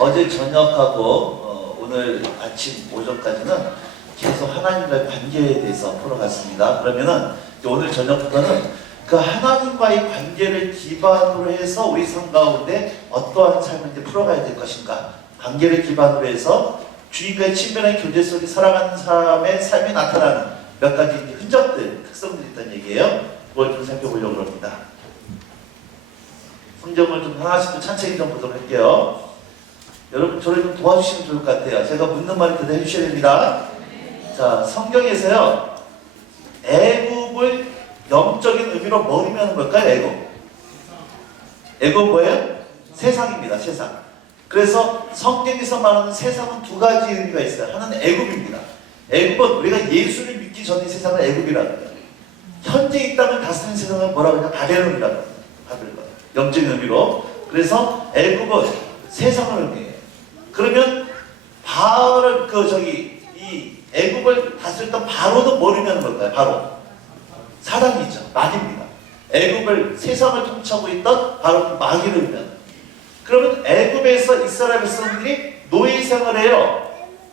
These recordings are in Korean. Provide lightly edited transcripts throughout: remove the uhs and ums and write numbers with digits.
어제 저녁하고 오늘 아침 오전까지는 계속 하나님과의 관계에 대해서 풀어갔습니다. 그러면은 오늘 저녁부터는 그 하나님과의 관계를 기반으로 해서 우리 삶 가운데 어떠한 삶을 이제 풀어가야 될 것인가, 관계를 기반으로 해서 주님과의 친밀한 교제 속에 살아가는 사람의 삶에 나타나는 몇 가지 흔적들, 특성들이 있다는 얘기예요. 그걸 좀 살펴보려고 합니다. 성경을 좀 하나씩 좀 찬찬히 좀 보도록 할게요. 여러분 저를 좀 도와주시면 좋을 것 같아요. 제가 묻는 말을 대답해 주셔야 됩니다. 자, 성경에서요, 애굽을 영적인 의미로 뭐리면 뭘까요? 애굽. 애굽 뭐예요? 세상입니다. 세상. 그래서 성경에서 말하는 세상은 두 가지 의미가 있어요. 하나는 애굽입니다. 애굽은 우리가 예수를 믿기 전의 세상을 애굽이라고 해요. 현재 이 땅을 다스리는 세상을 뭐라고 하냐? 바벨론이라고 해요. 바벨론. 영적인 의미로. 그래서 애굽은 세상을 의미해요. 그러면 이 애굽을 다스렸던 바로도 뭘 의미하는 걸까요? 바로 사단이죠. 마귀입니다. 애굽을 세상을 통치하고 있던 바로 마귀를 의미하는. 그러면 애굽에서 이스라엘 백성들이 노예 생활을 해요.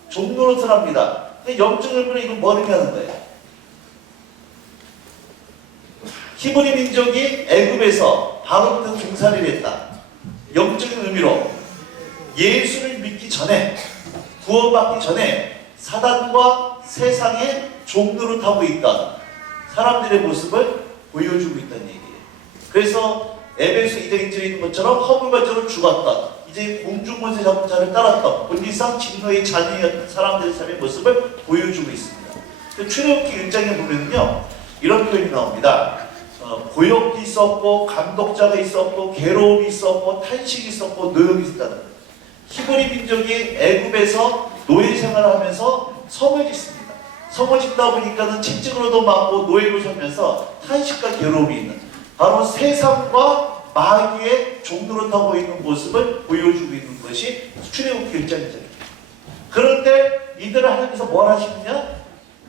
종노릇을 합니다. 근데 영적인 의미로 이건 뭘 의미하는 거예요? 히브리 민족이 애굽에서 바로부터 종살이를 했다. 영적인 의미로 예수를 믿기 전에, 구원받기 전에 사단과 세상의 종노릇하고 있던 사람들의 모습을 보여주고 있다는 얘기예요. 그래서 에베소 2장 1절에 있는 것처럼 허물과적으로 죽었던, 이제 공중권세 잡은 자를 따랐던 본리상 진노의 자녀였던 사람들의 삶의 모습을 보여주고 있습니다. 출애굽기 1장에 보면요, 이런 표현이 나옵니다. 고역이 있었고, 감독자가 있었고, 괴로움이 있었고, 탄식이 있었고, 노역이 있었다는. 히브리 민족이 애굽에서 노예 생활을 하면서 성을 짓습니다. 성을 짓다 보니까는 채찍으로도 맞고 노예로 살면서 탄식과 괴로움이 있는, 바로 세상과 마귀의 종노릇하고 있는 모습을 보여주고 있는 것이 출애굽기 1장이죠. 그런데 이들을 하나님께서 뭘 하시느냐?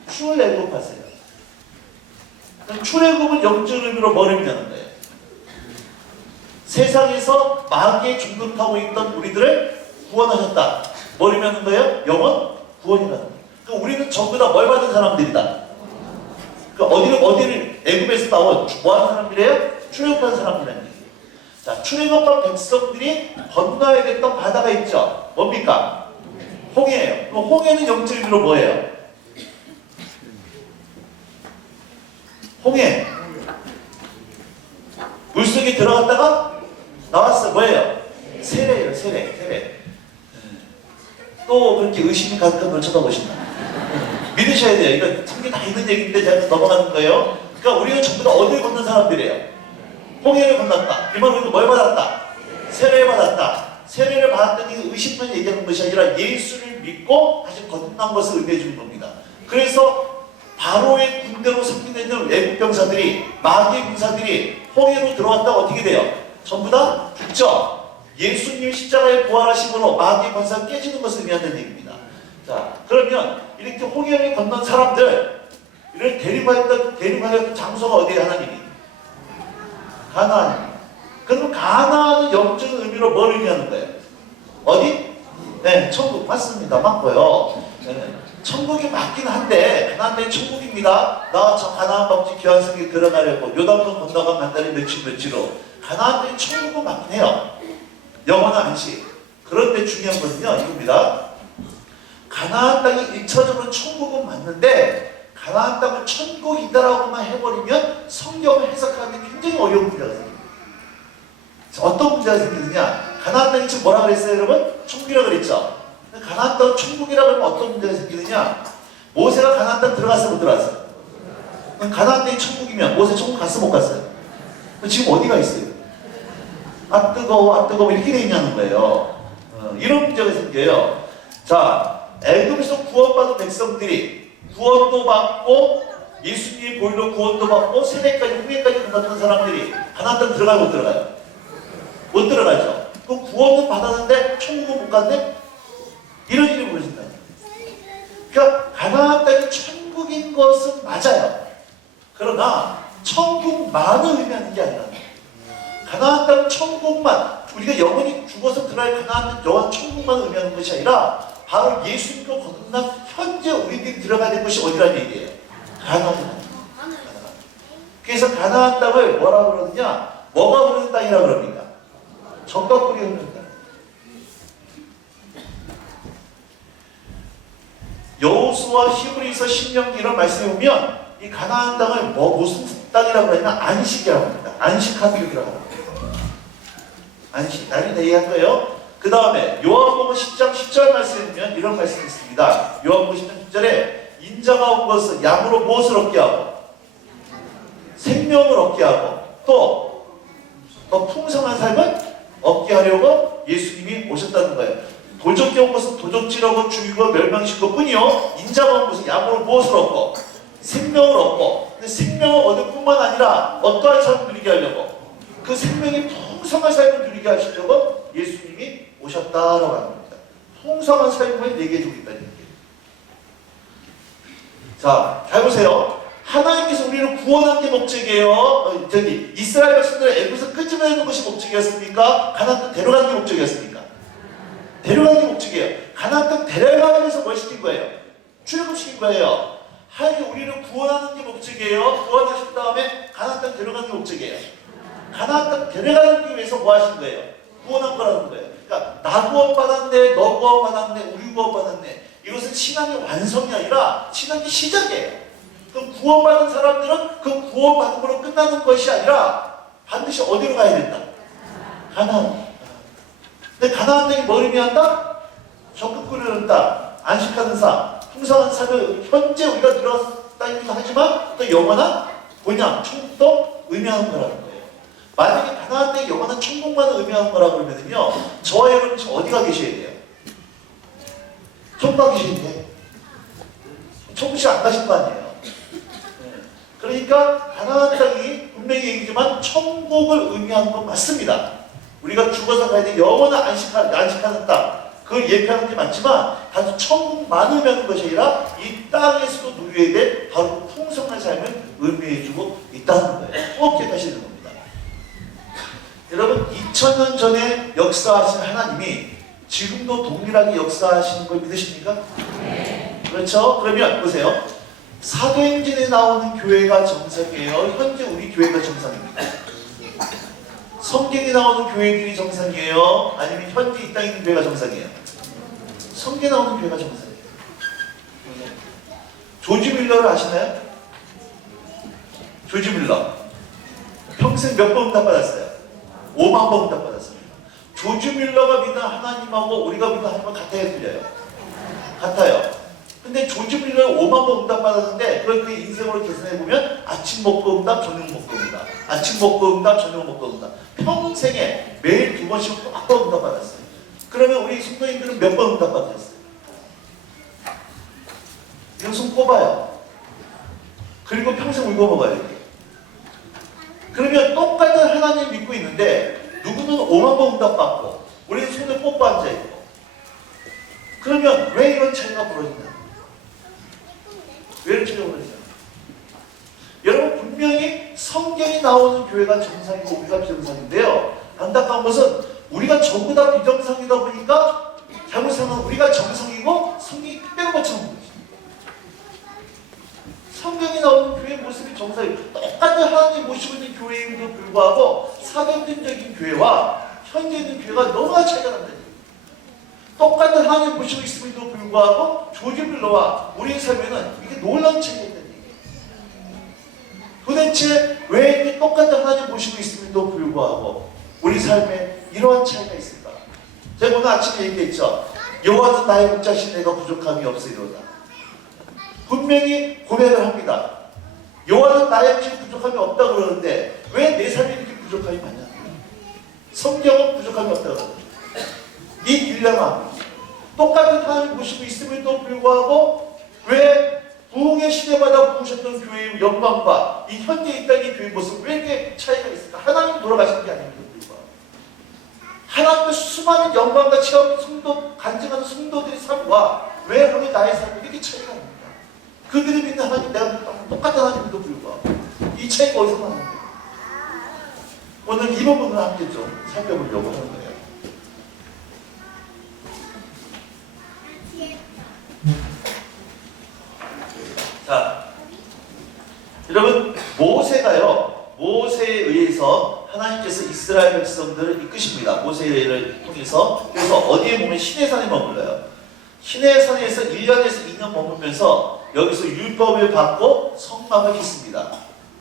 출애굽하세요. 출애굽은 영적인 의미로 뭘 의미하는 거예요? 세상에서 마귀의 종노릇하고 있던 우리들을 구원하셨다. 뭘 의미하는 거예요? 영원 구원이라는 거예요. 그러니까 우리는 전부 다 뭘 받은 사람들이다. 그러니까 어디를 애굽에서 나온 뭐 하는 사람들이에요? 출애굽한 사람들이라는 얘기예요. 자, 출애굽한 백성들이 건너야 됐던 바다가 있죠. 뭡니까? 홍해예요. 그럼 홍해는 영적인 의미로 뭐예요? 홍해. 물속에 들어갔다가 나왔어. 뭐예요? 세례예요. 세례. 또 그렇게 의심이 가득한 걸 쳐다보신다. 믿으셔야 돼요. 이거 성경에 다 있는 얘기인데 제가 넘어가는 거예요. 그러니까 우리는 전부 다 어디를 건넌 사람들이에요? 홍해를 건넜다. 이 말은 우리는 뭘 받았다? 세례를 받았다. 세례를 받았더니 의심만 얘기하는 것이 아니라 예수를 믿고 다시 건넌 것을 의미해 주는 겁니다. 그래서 바로의 군대로 상징되는 외국 병사들이, 마귀의 군사들이 홍해로 들어왔다가 어떻게 돼요? 전부 다 죽죠. 예수님 십자가의 부활하심으로 마귀의 권세가 깨지는 것을 의미하는 얘기입니다. 자, 그러면 이렇게 홍해를 건넌 사람들을 데리고가던 장소가 어디에? 하나님이? 가나안입니다. 그러면 가나안은 영적인 의미로 뭘 의미하는 거예요? 어디? 네, 천국. 맞습니다. 맞고요. 네, 천국이 맞긴 한데 가나안 땅이 천국입니다. 나 저 가나안 방지 귀한 성에 들어가려고 요단강 건너가 만달이 며칠로 가나안 땅이 천국은 맞긴 해요. 영원한 안식. 그런데 중요한 것은요, 이겁니다. 가나안 땅이 1차적으로 천국은 맞는데 가나안 땅을 천국이다라고만 해버리면 성경을 해석하는 게 굉장히 어려운 문제가 생깁니다. 어떤 문제가 생기느냐? 가나안 땅이 지금 뭐라 그랬어요, 여러분? 천국이라고 그랬죠? 가나안 땅은 천국이라고 하면 어떤 문제가 생기느냐? 모세가 가나안 땅 들어갔어요, 못 들어갔어요? 가나안 땅이 천국이면 모세 천국 갔어, 못 갔어요? 지금 어디가 있어요? 아 뜨거워 이렇게 돼 있냐는 거예요. 이런 문제가 생겨요. 자, 애굽에서 구원받은 백성들이 구원도 받고 예수님의 보혈로 구원도 받고 세례까지 후회까지 건넜던 사람들이 가나안 땅 들어가요, 못 들어가요? 못 들어가죠. 그럼 구원은 받았는데 천국은 못 갔네? 이런 일이 벌어진다. 그러니까 가나안 땅이 천국인 것은 맞아요. 그러나 천국만을 의미하는 게 아니라 가나안 땅은 천국만, 우리가 영원히 죽어서 들어갈 가나안 여호와 천국만 의미하는 것이 아니라 바로 예수님과 거듭난 현재 우리들이 들어가야 될 것이 어디라는 얘기예요? 가나안. 그래서 가나안 땅을 뭐라 그러느냐? 뭐가 흐르는 땅이라 그럽니까? 젖과 꿀이 흐르는 땅. 여호수아 히브리서 신명기 이런 말씀에 보면 이 가나안 땅을 무슨 땅이라고 그러냐면 안식이라고 합니다. 안식하기이라고 합니다. 안식. 나중에 얘기할 거예요. 그 다음에 요한복음 10장 10절 말씀에 보면 이런 말씀이 있습니다. 요한복음 10장 10절에 인자가 온 것은 양으로 무엇을 얻게 하고 생명을 얻게 하고 또 더 풍성한 삶을 얻게 하려고 예수님이 오셨다는 거예요. 도적이 온 것은 도적질하고 죽이고 멸망시킬 것뿐이요 인자가 온 것은 양으로 무엇을 얻고 생명을 얻고 근데 생명을 얻을 뿐만 아니라 어떠한 삶을 누리게 하려고 그 생명이 풍성한 삶을 누리게 하시려고 예수님이 오셨다라고 하는 겁니다. 풍성한 삶을 내게 해주겠다는 얘기예요. 자, 잘 보세요. 하나님께서 우리를 구원한 게 목적이에요. 이스라엘 백성들을 애굽에서 끄집어내는 것이 목적이었습니까? 가나안 땅 데려가는 게 목적이었습니까? 데려가는 게 목적이에요. 가나안 땅 데려가기 위해서 뭘 시킨 거예요? 출애굽시킨 거예요. 하나님이 우리를 구원하는 게 목적이에요. 구원하신 다음에 가나안 땅 데려가는 게 목적이에요. 가나안 땅 데려가기 위해서 뭐 하신 거예요? 구원한 거라는 거예요. 그러니까 나 구원받았네, 너 구원받았네, 우리 구원받았네. 이것은 신앙의 완성이 아니라 신앙의 시작이에요. 그럼 구원받은 사람들은 그 구원받음으로 끝나는 것이 아니라 반드시 어디로 가야 된다? 가나안. 근데 가나안 땅이 뭘 의미한다? 적극 끓이는 땅, 안식하는 삶, 풍성한 삶을 현재 우리가 들어갔다기도 하지만 또 영원한 본향, 천국도 의미하는 거라는 거예요. 만약에 가나안 땅의 영원한 천국만 의미하는 거라고 그러면요, 저와 여러분 지금 어디가 계셔야 돼요? 천국 가 계셔야 돼요. 천국이 안 가신 거 아니에요. 그러니까 가나안 땅이 분명히 얘기지만 천국을 의미하는 건 맞습니다. 우리가 죽어서 가야 돼 영원한 안식하는 땅, 그걸 예표하는 게 맞지만 단순 천국만 의미하는 것이 아니라 이 땅에서도 누려야 될 바로 풍성한 삶을 의미해주고 있다는 거예요. 꼭 기억하시는 겁니다. 여러분 2000년 전에 역사하신 하나님이 지금도 동일하게 역사하시는 걸 믿으십니까? 네. 그렇죠? 그러면 보세요. 사도행전에 나오는 교회가 정상이에요? 현재 우리 교회가 정상입니까? 성경에 나오는 교회들이 정상이에요? 아니면 현재 이 땅에 있는 교회가 정상이에요? 성경에 나오는 교회가 정상이에요. 조지 밀러를 아시나요? 조지 밀러 평생 몇 번 응답 받았어요? 5만 번 응답 받았습니다. 조지 밀러가 믿는 하나님하고 우리가 믿는 하나님은 같아요, 틀려요? 같아요. 근데 조지 밀러가 5만 번 응답 받았는데 그걸 그 인생으로 계산해보면 아침 먹고 응답, 저녁 먹고 응답, 아침 먹고 응답, 저녁 먹고 응답, 평생에 매일 2번씩 꽉꽉 응답 받았어요. 그러면 우리 성도님들은 몇 번 응답 받으셨어요? 이거 손 꼽아요. 그리고 평생 울고 먹어요. 이렇게. 그러면 똑같은 하나님 믿고 있는데 누구는 5만 번 응답 받고 우리는 손을 꼽고 앉아있고, 그러면 왜 이런 차이가 벌어지냐? 왜 이런 차이가 벌어지냐? 여러분 분명히 성경이 나오는 교회가 정상이고 우리가 비정상인데요, 안타까운 것은 우리가 전부 다 비정상이다 보니까 잘못 생각하면 우리가 정상이고 성경이 특별한 것처럼 보이죠. 성경이 나오는 교회의 모습이 정상이에요. 똑같은 하나님 모시고 있는 교회임에도 불구하고 사변적인 교회와 현재 있는 교회가 너무나 차이가 난다는 얘기예요. 똑같은 하나님 모시고 있음에도 불구하고 조지 밀러와 우리의 삶에는 이게 놀라운 차이가 있다는 얘기예요. 도대체 왜 이렇게 똑같은 하나님 모시고 있음에도 불구하고 우리 삶에 이러한 차이가 있을까? 제가 오늘 아침에 얘기했죠. 여호와는 나의 목자신 내가 부족함이 없으리로다. 분명히 고백을 합니다. 여호와는 나의 부족함이 없다고 그러는데 왜 내 삶에 이렇게 부족함이 많냐? 성경은 부족함이 없다고 그러는데 이 딜레마, 똑같은 하나님을 모시고 있음에도 불구하고 왜 부흥의 시대마다 부으셨던 교회의 영광과 이 현재 이 땅의 교회의 모습 왜 이렇게 차이가 있을까? 하나님이 돌아가신 게 아닙니다. 하나님의 수많은 영광과 체험, 성도, 간증하는 성도들의 삶과 왜 오늘 나의 삶이 이렇게 차이가 납니까? 그들이 믿는 하나님, 내가 똑같은 하나님에도 불구하고 이 차이가 어디서 나는 거예요? 오늘 이 부분을 함께 좀 살펴보려고 하는 거예요. 자, 여러분 모세에 의해서 하나님께서 이스라엘 백성들을 이끄십니다. 모세를 통해서. 그래서 어디에 보면 시내산에 머물러요. 시내산에서 1년에서 2년 머물면서 여기서 율법을 받고 성막을 짓습니다.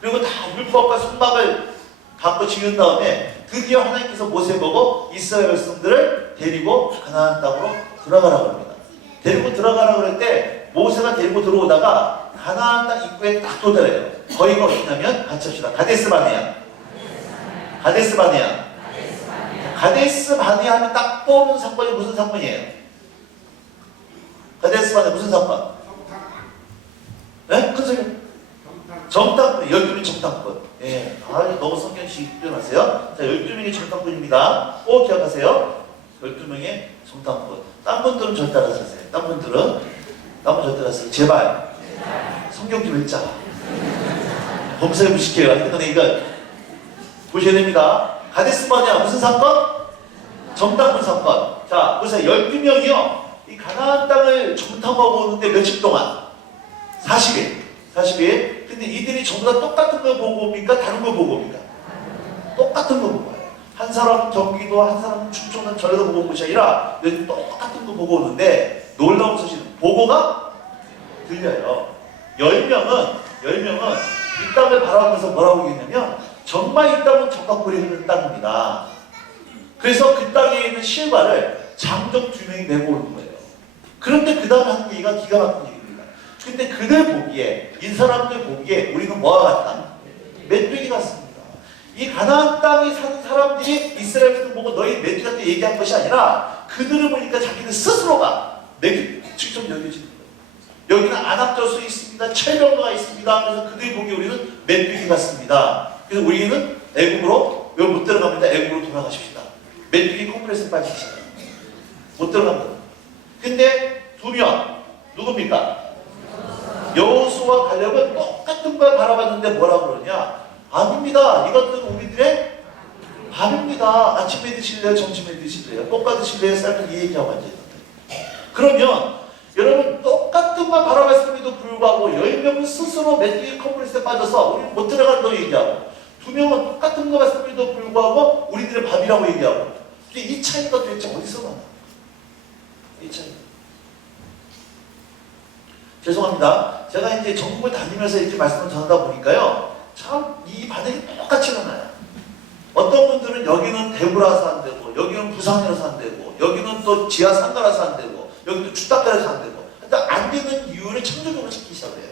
그리고 다 율법과 성막을 받고 지은 다음에 드디어 하나님께서 모세 보고 이스라엘 백성들을 데리고 가나안 땅으로 들어가라고 합니다. 데리고 들어가라고 할 때 모세가 데리고 들어오다가 가나안 땅 입구에 딱 도달해요. 거기가 어디냐면 같이 합시다. 가데스바네아. 가데스바네아 하면 딱 떠오르는 사건이 무슨 사건이에요? 가데스바네아 무슨 사건? 네? 큰 소리. 정탐꾼. 12명 정탐꾼. 예. 너무 성경식 표현하세요. 자, 12명의 정탐꾼입니다. 꼭 기억하세요. 12명의 정탐꾼. 딴 분들은 절 따라서세요. 딴 분들은 절 따라서세요. 제발. 성경 좀 읽자. 범사에 무식해요. 아니, 이거 보셔야 됩니다. 가데스바네아 무슨 사건? 정탐꾼 사건. 자, 보세요. 12명이요. 이 가나안 땅을 정탐하고 오는데 며칠 동안? 40일. 근데 이들이 전부 다 똑같은 걸 보고 옵니까? 다른 걸 보고 옵니까? 똑같은 걸 보고 와요. 한 사람은 경기도, 한 사람은 충청도, 전라도 보고 온 것이 아니라 똑같은 걸 보고 오는데 놀라운 소식은 보고가 들려요. 10명은 이 땅을 바라보면서 뭐라고 얘기했냐면 정말 이 땅은 적각불이 흐르는 땅입니다. 그래서 그 땅에 있는 실과를 장정 2명이 메고 오는 거예요. 그런데 그 다음에 하는 얘기가 기가 막힌 얘기입니다. 근데 그들 보기에, 이 사람들 보기에 우리는 뭐와 같다? 메뚜기 같습니다. 이 가나안 땅에 사는 사람들이 이스라엘 백성 보고 너희 메뚜기 같다 얘기한 것이 아니라 그들을 보니까 자기들 스스로가 메뚜기 직접 여겨지는 거예요. 여기는 안압저수 있습니다. 철병거가 있습니다. 그래서 그들이 보기에 우리는 메뚜기 같습니다. 그래서 우리는 애굽으로 여기 못 들어갑니다. 애굽으로 돌아가십시다. 메뚜기 콤플렉스에 빠지시다. 못 들어갑니다. 근데 2명 누굽니까? 여호수아와 갈렙은 똑같은 걸 바라봤는데 뭐라고 그러냐? 아닙니다. 이것들은 우리들의 밥입니다. 아침에 드실래요? 점심에 드실래요? 볶아 드실래요? 쌀은 이 얘기하고 앉아있는데. 그러면 여러분 똑같은 걸 바라봤음에도 불구하고 10명은 스스로 메뚜기 컴플렉스에 빠져서 우리는 못 들어간다고 얘기하고 2명은 똑같은 거 봤음에도 불구하고 우리들의 밥이라고 얘기하고 근데 이 차이가 도대체 어디서 나나? 이 차이. 죄송합니다. 제가 이제 전국을 다니면서 이렇게 말씀을 전하다 보니까요. 참 이 반응이 똑같이 일어나요. 어떤 분들은 여기는 대구라서 안 되고 여기는 부산이라서 안 되고 여기는 또 지하 상가라서 안 되고 여기도 주택가라서 안 되고 일단 안 되는 이유를 창조적으로 찾기 시작해요.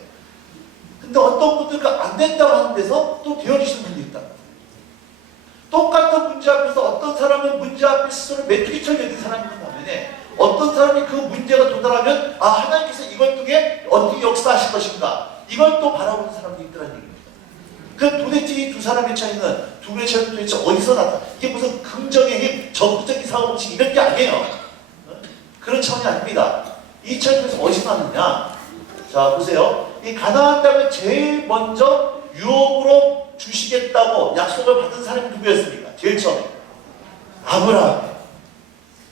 근데 어떤 분들은 안 된다고 하는 데서 또 되어지시는 분들이 있다. 똑같은 문제 앞에서 어떤 사람은 문제 앞에 스스로 메뚜기처럼 여긴 사람이 있는 반면에 어떤 사람이 그 문제가 도달하면 하나님께서 이걸 통해 어떻게 역사하실 것인가 이걸 또 바라보는 사람들이 있더라는 얘기입니다. 그 도대체 이 두 사람의 차이는 두 개의 차이는 도대체 어디서 나타? 이게 무슨 긍정의 힘, 적극적인 사고방식 이런 게 아니에요. 그런 차원이 아닙니다. 이 차이는 어디서 나느냐? 자 보세요. 이 가나안 땅을 제일 먼저 유업으로 주시겠다고 약속을 받은 사람이 누구였습니까? 제일 처음에 아브라함.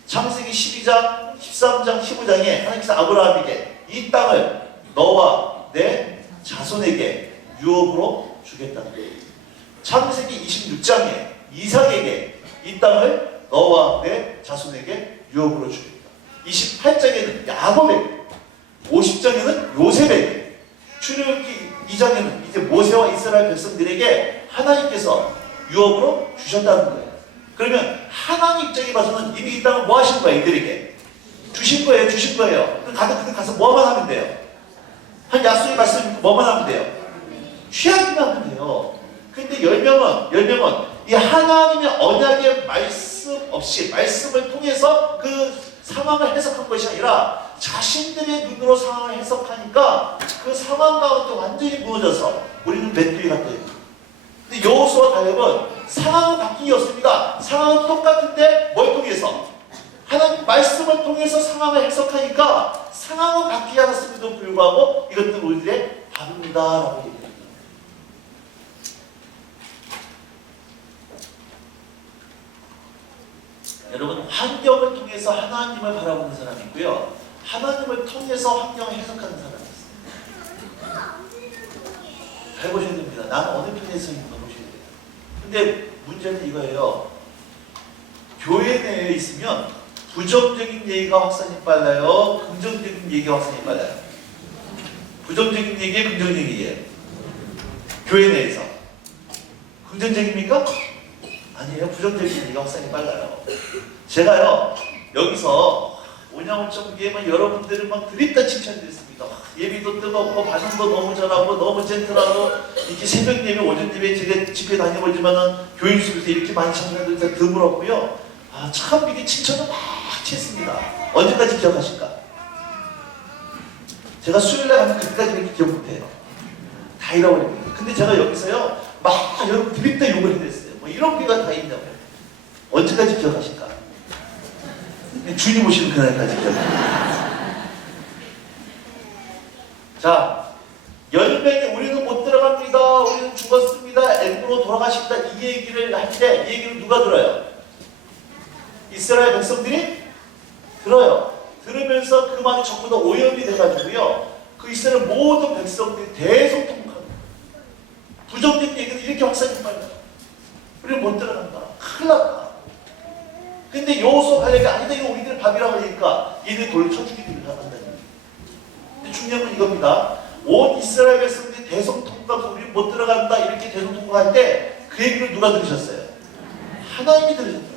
창세기 12장, 13장, 15장에 하나님께서 아브라함에게 이 땅을 너와 내 자손에게 유업으로 주겠다는 거예요. 창세기 26장에 이삭에게 이 땅을 너와 내 자손에게 유업으로 주겠다. 28장에는 야곱에게, 50장에는 요셉에게, 출애굽기 2장에는 이제 모세와 이스라엘 백성들에게 하나님께서 유업으로 주셨다는 거예요. 그러면 하나님 입장에 봐서는 이미 이 땅을 뭐 하신 거예요? 이들에게 주신 거예요. 그들 가서 뭐만 하면 돼요? 한 약속의 말씀 뭐만 하면 돼요? 취하기만 하면 돼요. 근데 10명은 이 하나님의 언약의 말씀 없이 말씀을 통해서 그 상황을 해석한 것이 아니라 자신들의 눈으로 상황을 해석하니까 그 상황 가운데 완전히 무너져서 우리는 메뚜기 같다. 근데 여호수아와 갈렙은 상황은 바뀐 게 없습니다. 상황은 똑같은데 뭘 통해서? 하나님 말씀을 통해서 상황을 해석하니까 상황은 바뀌지 않았음에도 불구하고 이것들은 우리들의 밥입니다 라고 얘기합니다. 여러분, 환경을 통해서 하나님을 바라보는 사람이 있고요. 하나님을 통해서 환경을 해석하는 사람이 있어요. 잘 보셔야 됩니다. 나는 어느 편에 서 있는가 보셔야 돼요. 근데 문제는 이거예요. 교회 내에 있으면 부정적인 얘기가 확산이 빨라요? 긍정적인 얘기가 확산이 빨라요? 부정적인 얘기에 긍정적인 얘기예요. 교회 내에서. 긍정적입니까? 아니에요. 부정적인 얘기가 확산이 빨라요. 제가요, 여기서 오냐오점기에 여러분들을 막 드립다 칭찬드렸습니다. 예비도 뜨겁고 반응도 너무 잘하고 너무 젠틀하고 이렇게 새벽 예배, 오전 예배 제가 집회 다녀보지만은 교인 속에서 이렇게 많이 칭찬드리니까 드물었고요. 아, 참 이게 칭찬을 막 했습니다. 언제까지 기억하실까? 제가 수요일날 가면 그때까지 이렇게 기억 못해요. 다 잃어버립니다. 근데 제가 여기서요, 막 여러분 드립다 욕을 해냈어요. 뭐 이런 게가 다 있냐고요. 언제까지 기억하실까? 주님 오시는 그날까지 기억합니다. 자, 열매에 우리는 못 들어갑니다. 우리는 죽었습니다. 앵무로 돌아가십니다. 이 얘기를 할 때 이 얘기를 누가 들어요? 이스라엘 백성들이 들어요. 들으면서 그 말이 전부 다 오염이 돼가지고요. 그 이스라엘 모든 백성들이 대성통곡합니다. 부정적인 얘기는 이렇게 확산이 빨라요. 우리는 못 들어간다. 큰일 났다. 근데 여호수아 갈렙이 아니다. 이거 우리들 밥이라고 하니까 얘네 돌을 쳐 죽이기를 한다는 거예요. 근데 중요한 건 이겁니다. 온 이스라엘 백성들이 대성통곡하면서 우리는 못 들어간다. 이렇게 대성통곡할 때 그 얘기를 누가 들으셨어요? 하나님이 들으셨어요.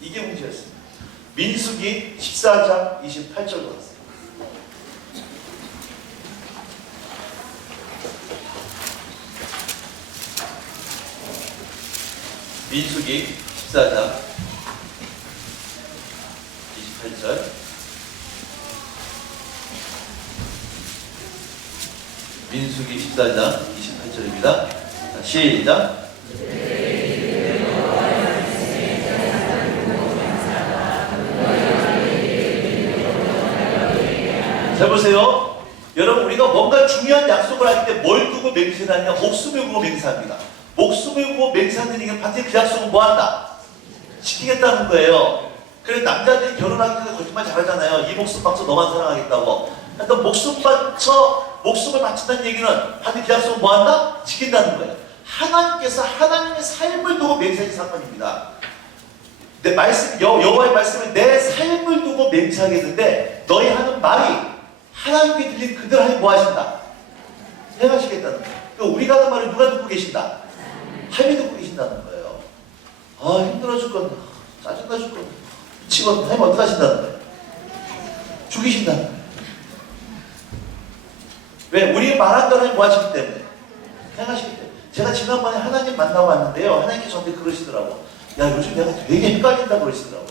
이게 문제였습니다. 민수기 14장 28절로 갔어요. 민수기 14장 28절. 민수기 14장 28절입니다. 시작. 잘 보세요. 여러분, 우리가 뭔가 중요한 약속을 할 때 뭘 두고 맹세를 하냐? 목숨을 두고 맹세합니다. 목숨을 두고 맹세하는 얘기는 반드시 그 약속은 뭐 한다? 지키겠다는 거예요. 그래서 남자들이 결혼하기 전에 거짓말 잘하잖아요. 이 목숨 바쳐 너만 사랑하겠다고. 그러니까 목숨을 바친다는 얘기는 반드시 그 약속은 뭐 한다? 지킨다는 거예요. 하나님께서 하나님의 삶을 두고 맹세하신 사건입니다. 내 말씀, 여호와의 말씀은 내 삶을 두고 맹세하겠는데 너희 하는 말이 하나님께 들린 그들 하니 뭐 하신다? 행하시겠다는 거예요. 그러니까 우리가 하는 말을 누가 듣고 계신다? 하나님이 듣고 계신다는 거예요. 아, 힘들어 죽겠다. 짜증나 죽겠다. 미치겠다. 하나님 어떻게 하신다는 거예요? 죽이신다는 거예요. 왜? 우리 말한 거는 뭐 하시기 때문에? 행하시기 때문에. 제가 지난번에 하나님 만나고 왔는데요. 하나님께서 저한테 그러시더라고. 야, 요즘 내가 되게 헷갈린다고 그러시더라고요.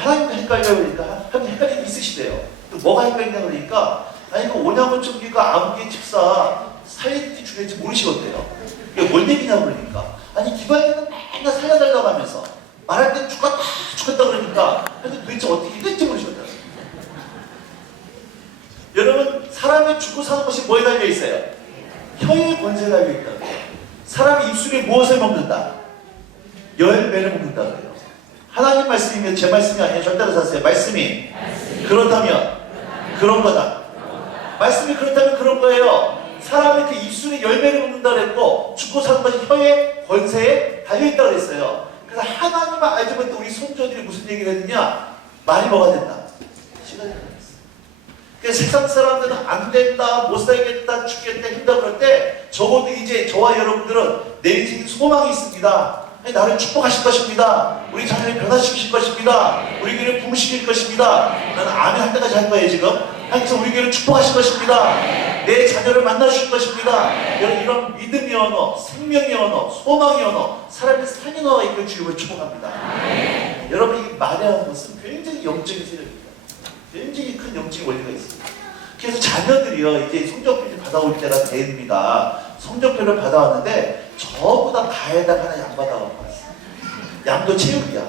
하나님도 헷갈려요. 그러니까 하나님 헷갈림이 있으시대요. 뭐가 헷갈리냐 그러니까 아니 그 오냐고점기가 암기 집사 살리는지 죽일지 모르시겠대요. 이게 뭔 얘기냐 그러니까 아니 기발이는 맨날 살려달라고 하면서 말할 때는 죽겠다 그러니까 근데 도대체 어떻게 될지 모르시겠대요. 여러분, 사람이 죽고 사는 것이 뭐에 달려 있어요? 혀의 권세에 달려 있다고 해요. 사람이 입술에 무엇을 먹는다? 열매를 먹는다 그래요. 하나님 말씀이면 제 말씀이 아니에요. 절대로 사세요. 말씀이 그렇다면 그런 거다. 말씀이 그렇다면 그런 거예요. 사람이 그 입술에 열매를 먹는다 그랬고 죽고 사는 것이 혀의 권세에 달려있다 그랬어요. 그래서 하나님을 알지 못해 우리 손자들이 무슨 얘기를 했느냐? 말이 뭐가 된다? 시간이 걸렸어. 그래서 세상 사람들은 안 된다, 못 살겠다, 죽겠다, 힘들다 그럴 때 적어도 이제 저와 여러분들은 내 인생에 소망이 있습니다. 나를 축복하실 것입니다. 우리 자녀를 변화시키실 것입니다. 우리 교회를 부흥시킬 것입니다. 나는 아멘 할 때까지 할 거예요 지금. 하나님께서 우리 교회를 축복하실 것입니다. 내 자녀를 만나주실 것입니다. 여러분, 이런 믿음의 언어, 생명의 언어, 소망의 언어, 사람의 살인 언어가 있길 주님을 축복합니다. 여러분, 이 말이라는 것은 굉장히 영적인 세력입니다. 굉장히 큰 영적인 원리가 있습니다. 그래서 자녀들이요 이제 성적표를 받아올 때가 됩니다. 성적표를 받아왔는데 전부 다 가에다가 하나 양 받아갖고 왔어요. 양도 체육이야.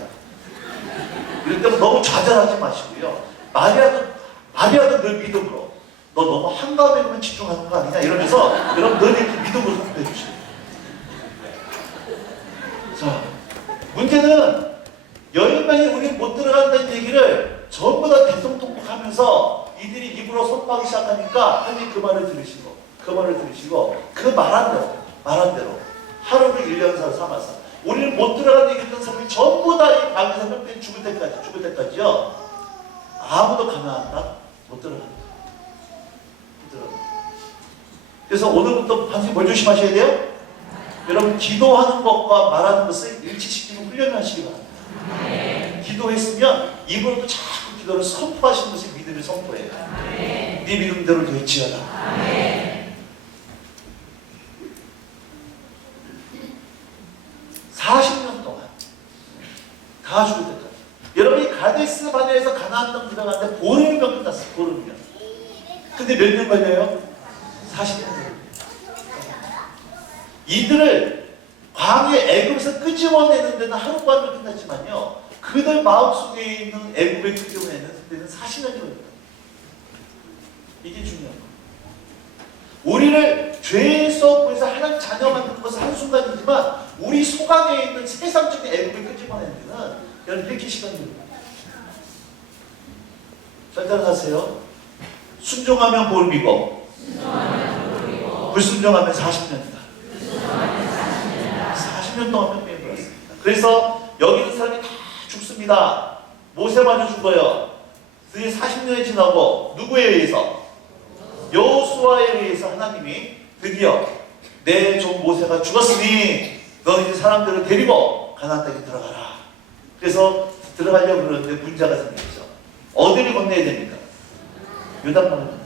이럴 때는 너무 좌절하지 마시고요. 말이라도 늘 믿음으로. 너 너무 한가함에만 집중하는 거 아니냐 이러면서 여러분 늘 이렇게 믿음으로 선포해 주시고. 자, 문제는 10명이 우리 못 들어간다는 얘기를 전부 다 대성통곡하면서 이들이 입으로 선포하기 시작하니까 하나님 그 말을 들으시고 그 말한 대로 하루를 1년사 삼아서 우리는 못 들어간다는 얘기했던 사람이 전부 다 이 방에서 몇 명 죽을 때까지요. 아무도 가나안 땅 못 들어간다. 그래서 오늘부터 반드시 뭘 조심하셔야 돼요? 여러분 기도하는 것과 말하는 것을 일치시키는 훈련을 하시기 바랍니다. 기도했으면 입으로도 자꾸 기도를 선포하시는 것이 믿음의 선포예요. 네 믿음대로 될지어다. 40년 동안 다 죽을 때까지. 여러분이 가데스 바네에서 가나안 땅 들어갔는데 보름이면 끝났어요. 보름이면. 근데 몇 년 걸려요? 40년 걸려요. 이들을 광해 애굽에서 끄집어내는 데는 하룻밤에 끝났지만요. 그들 마음속에 있는 애굽에 끄집어내는 데는 40년이 걸립니다. 이게 중요한 거예요. 우리를 죄에서 구해서 하나님 자녀 만드는 것은 한순간이지만 우리 속 안에 있는 세상적인 애굽에 끄집어내는 데는 여러분 이렇게 시간이 걸립니다. 잘 따라가세요. 순종하면 보름이고 불순종하면 40년이다. 40년 동안 뺑뺑이 돌았습니다. 그래서 여기 있는 사람이 다 죽습니다. 모세마저 죽어요. 그게 40년이 지나고 누구에 의해서? 여호수아에 의해서 하나님이 드디어 내 종 모세가 죽었으니 너는 이제 사람들을 데리고 가나안 땅에 들어가라. 그래서 들어가려고 그러는데 문제가 생겼죠. 어디를 건너야 됩니까? 요단강을 건너야 돼요.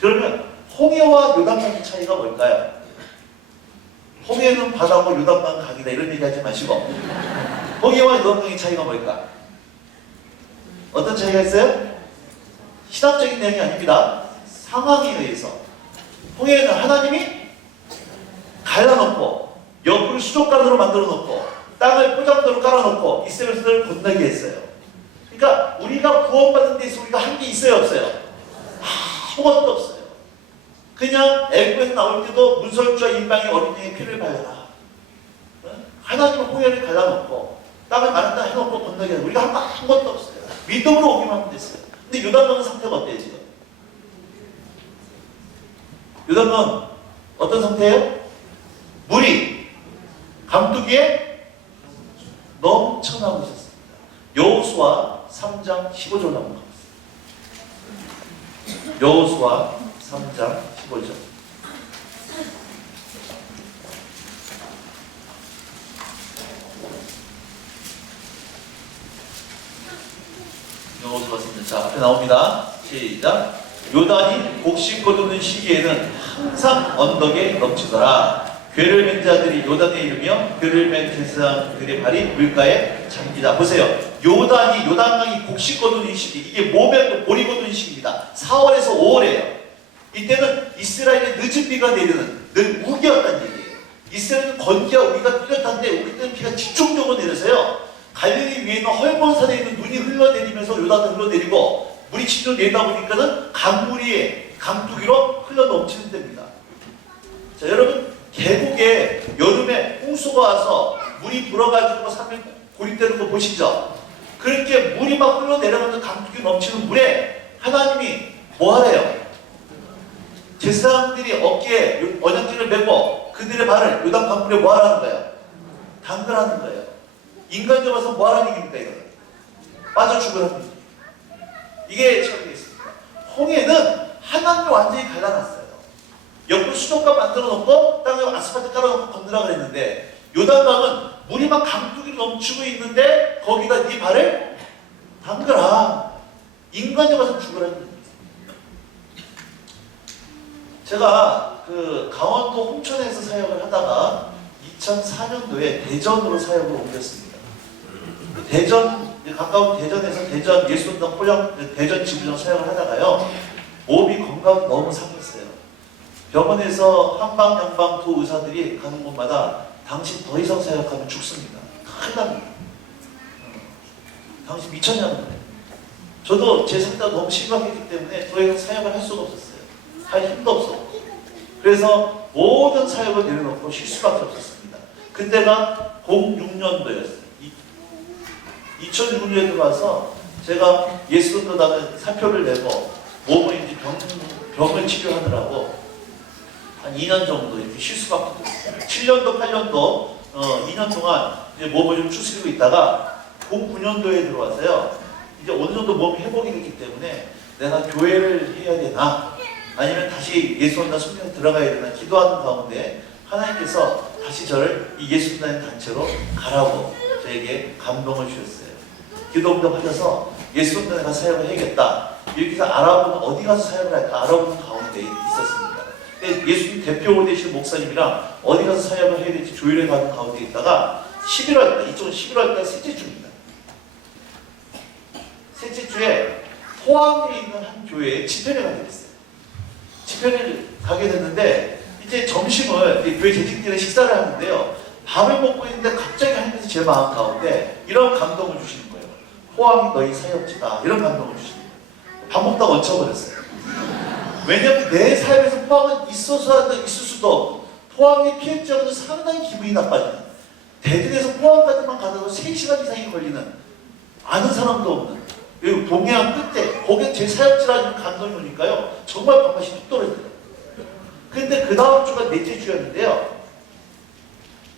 그러면 홍해와 요단강의 차이가 뭘까요? 홍해는 바다고 요단강 강이다 이런 얘기 하지 마시고 홍해와 요단강의 차이가 뭘까? 어떤 차이가 있어요? 신학적인 내용이 아닙니다. 상황에 의해서 홍해는 하나님이 갈라놓고 옆으로 수족관으로 만들어 놓고 땅을 포장도로 깔아놓고 이스라엘을 건너게 했어요. 그러니까 우리가 구원받은 데서 우리가 한 게 있어요 없어요? 아무것도 없어요. 그냥 애굽에서 나올 때도 문설주와 인방의 어린이의 피를 발라라. 하나님은 홍해를 갈라놓고 땅을 마른 땅 해놓고 건너게 해서 우리가 한 거 아무것도 없어요. 믿음으로 오기만 하면 됐어요. 근데 요단강 상태가 어때요 지금? 요단강 어떤 상태예요? 물이 강둑이에 넘쳐나고 있었습니다. 여호수아 3장 15절 나옵니다. 여호수아 3장 15절. 여호수아 3장. 자, 앞에 나옵니다. 시작. 요단이 곡식 거두는 시기에는 항상 언덕에 넘치더라. 괴를 맨 자들이 요단에 이르며 괴를 맨 제사장들의 발이 물가에 잠기다. 보세요. 요단강이 곡식 거두는 시기. 이게 모ber고 보리 거두는 시기입니다. 4월에서 5월이에요. 이때는 이스라엘에 늦은 비가 내리는 늘 우기였다는 얘기예요. 이스라엘은 건기와 우기가 뚜렷한데 우기 때는 비가 집중적으로 내려서요. 갈릴리 위에 있는 헐몬산에 있는 눈이 흘러내리면서 요단을 흘러내리고 물이 집중 내리다 보니까는 강물이 강두기로 흘러 넘치는 데입니다. 자, 여러분 계곡에 여름에 홍수가 와서 물이 불어가지고 산을 고립되는 거 보시죠? 그렇게 물이 막 흘러내려가면서 강둑이 넘치는 물에 하나님이 뭐 하래요? 제사장들이 어깨에 언약궤를 메고 그들의 발을 요단 강물에 뭐 하라는 거예요? 담그라는 거예요. 인간적으로 봐서 뭐 하라는 얘기입니까 이거는? 빠져 죽으라는 얘기. 이게 처리되어 있습니다. 홍해는 하나님을 완전히 갈라놨어요. 옆으로 수족관 만들어 놓고 땅에 아스팔트 깔아놓고 건너라 그랬는데 요단강은 물이 막 강둑이 넘치고 있는데 거기다 네 발을 담그라. 인간적으로 봐서 죽으라는 얘기. 제가 그 강원도 홍천에서 사역을 하다가 2004년도에 대전으로 사역을 옮겼습니다. 대전, 가까운 대전에서 대전 예수운동 대전 지부장 사역을 하다가요. 몸이 건강이 너무 상했어요. 병원에서 한방, 양방 두 의사들이 가는 곳마다 당신 더 이상 사역하면 죽습니다. 큰일 납니다. 당신 미쳤냐는 거예요. 저도 제 상태가 너무 심각했기 때문에 더 이상 사역을 할 수가 없었어요. 할 힘도 없었고. 그래서 모든 사역을 내려놓고 쉴 수밖에 없었습니다. 그때가 06년도였어요. 2006년에 들어와서 제가 예수도단을 사표를 내고 몸을 이제 병을 치료하느라고 한 2년 정도 이렇게 쉴 수밖에 없어요. 7년도 8년도 2년 동안 이제 몸을 좀 추스리고 있다가 09년도에 들어와서요. 이제 어느 정도 몸이 회복이 됐기 때문에 내가 교회를 해야 되나 아니면 다시 예수원단 숙련에 들어가야 되나 기도하는 가운데 하나님께서 다시 저를 이 예수원단 단체로 가라고 저에게 감동을 주셨어요. 기도 응답하셔서 예수원단에 가서 사역을 해야겠다. 이렇게 해서 알아보면 어디 가서 사역을 할까 알아보는 가운데 있었습니다. 근데 예수님 대표 되신 목사님이랑 어디 가서 사역을 해야 될지 조율해 가는 가운데 있다가 11월달, 이쪽은 11월달 셋째 주입니다. 셋째 주에 포항에 있는 한 교회에 집회를 가게 됐어요. 집회를 가게 됐는데 이제 점심을 이제 교회 재직들의 식사를 하는데요. 밥을 먹고 있는데 갑자기 하나님께서 제 마음 가운데 이런 감동을 주시는 거예요. 포항이 너희 사역지다. 이런 감동을 주시는 거예요. 밥 먹다가 얹혀버렸어요. 왜냐하면 내 삶에서 포항은 있어서 있을 수도 없고 포항의 피해자로도 상당히 기분이 나빠지는 대전에서 포항까지만 가다도 3시간 이상이 걸리는 아는 사람도 없는 그리고 동해안 끝에 거기 제 사역지라는 감동이 오니까요. 정말 밥맛이 뚝 떨어지더라고요. 근데 그 다음 주가 넷째 주였는데요.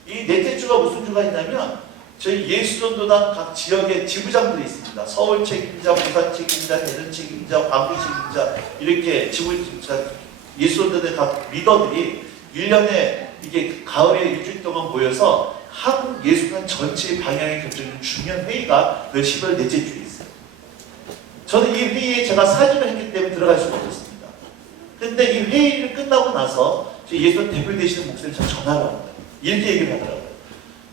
이 넷째 주가 무슨 주가 있냐면 저희 예수전도단 각 지역의 지부장들이 있습니다. 서울 책임자, 부산 책임자, 대전 책임자, 광주 책임자 이렇게 예수전도단 각 리더들이 1년에 이게 가을에 일주일 동안 모여서 한국 예수단 전체의 방향이 결정되는 중요한 회의가 그 10월 넷째 주에 있어요. 저는 이 회의에 제가 사직을 했기 때문에 들어갈 수가 없었습니다. 근데 이 회의를 끝나고 나서 예수단 대표 되시는 목사님 저한테 전화를 합니다. 이렇게 얘기를 하더라고요.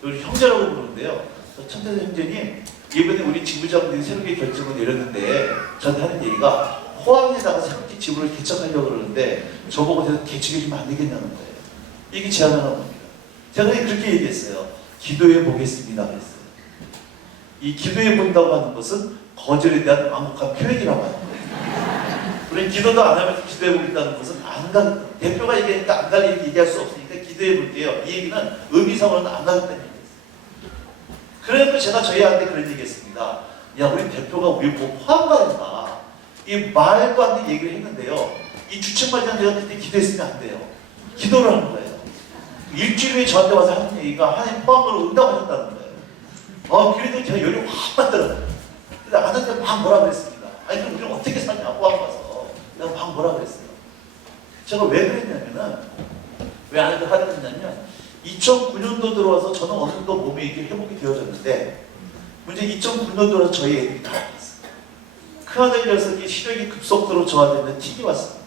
우리 형제라고 부르는데요. 천태선 형제님, 이번에 우리 지부장들이 새롭게 결정을 내렸는데 저한테 하는 얘기가 포항에다가 새롭게 지부를 개척하려고 그러는데 저보고 개척해주면 안 되겠냐는 거예요. 이게 제안을 하는 겁니다. 제가 그렇게 얘기했어요. 기도해 보겠습니다. 그랬어요. 이 기도해 본다고 하는 것은 거절에 대한 완곡한 표현이라고 하는 거예요. 우리 기도도 안 하면서 기도해 보겠다는 것은 안 가, 대표가 얘기하니까 안 가리게 얘기할 수 없으니까 기도해 볼게요. 이 얘기는 의미상으로는 안 가겠다는 얘기였어요. 그래서 제가 저희한테 그런 얘기 했습니다. 야, 우리 대표가 우리 뭐 포항 가는가? 이 말도 안 되는 얘기를 했는데요. 이 주책맞이한 제가 그때 기도했으면 안 돼요. 기도를 하는 거예요. 일주일 후에 저한테 와서 하는 얘기가 하나님 포항으로 응답하셨다는 거예요. 그래도 제가 열이 확 받더라고요. 근데 아들한테 막 뭐라 그랬습니다. 아니, 그럼 우리는 어떻게 사냐, 포항 가서. 내가 막 뭐라 그랬어요. 제가 왜 그랬냐면은, 왜 아내도 하려 했냐면 2009년도 들어와서 저는 어느 정도 몸이 이렇게 회복이 되어졌는데 문제 2009년도 들어서 저희 애들이 다 왔어요. 큰아들 녀석이 시력이 급속도로 저하되는 틱이 왔습니다.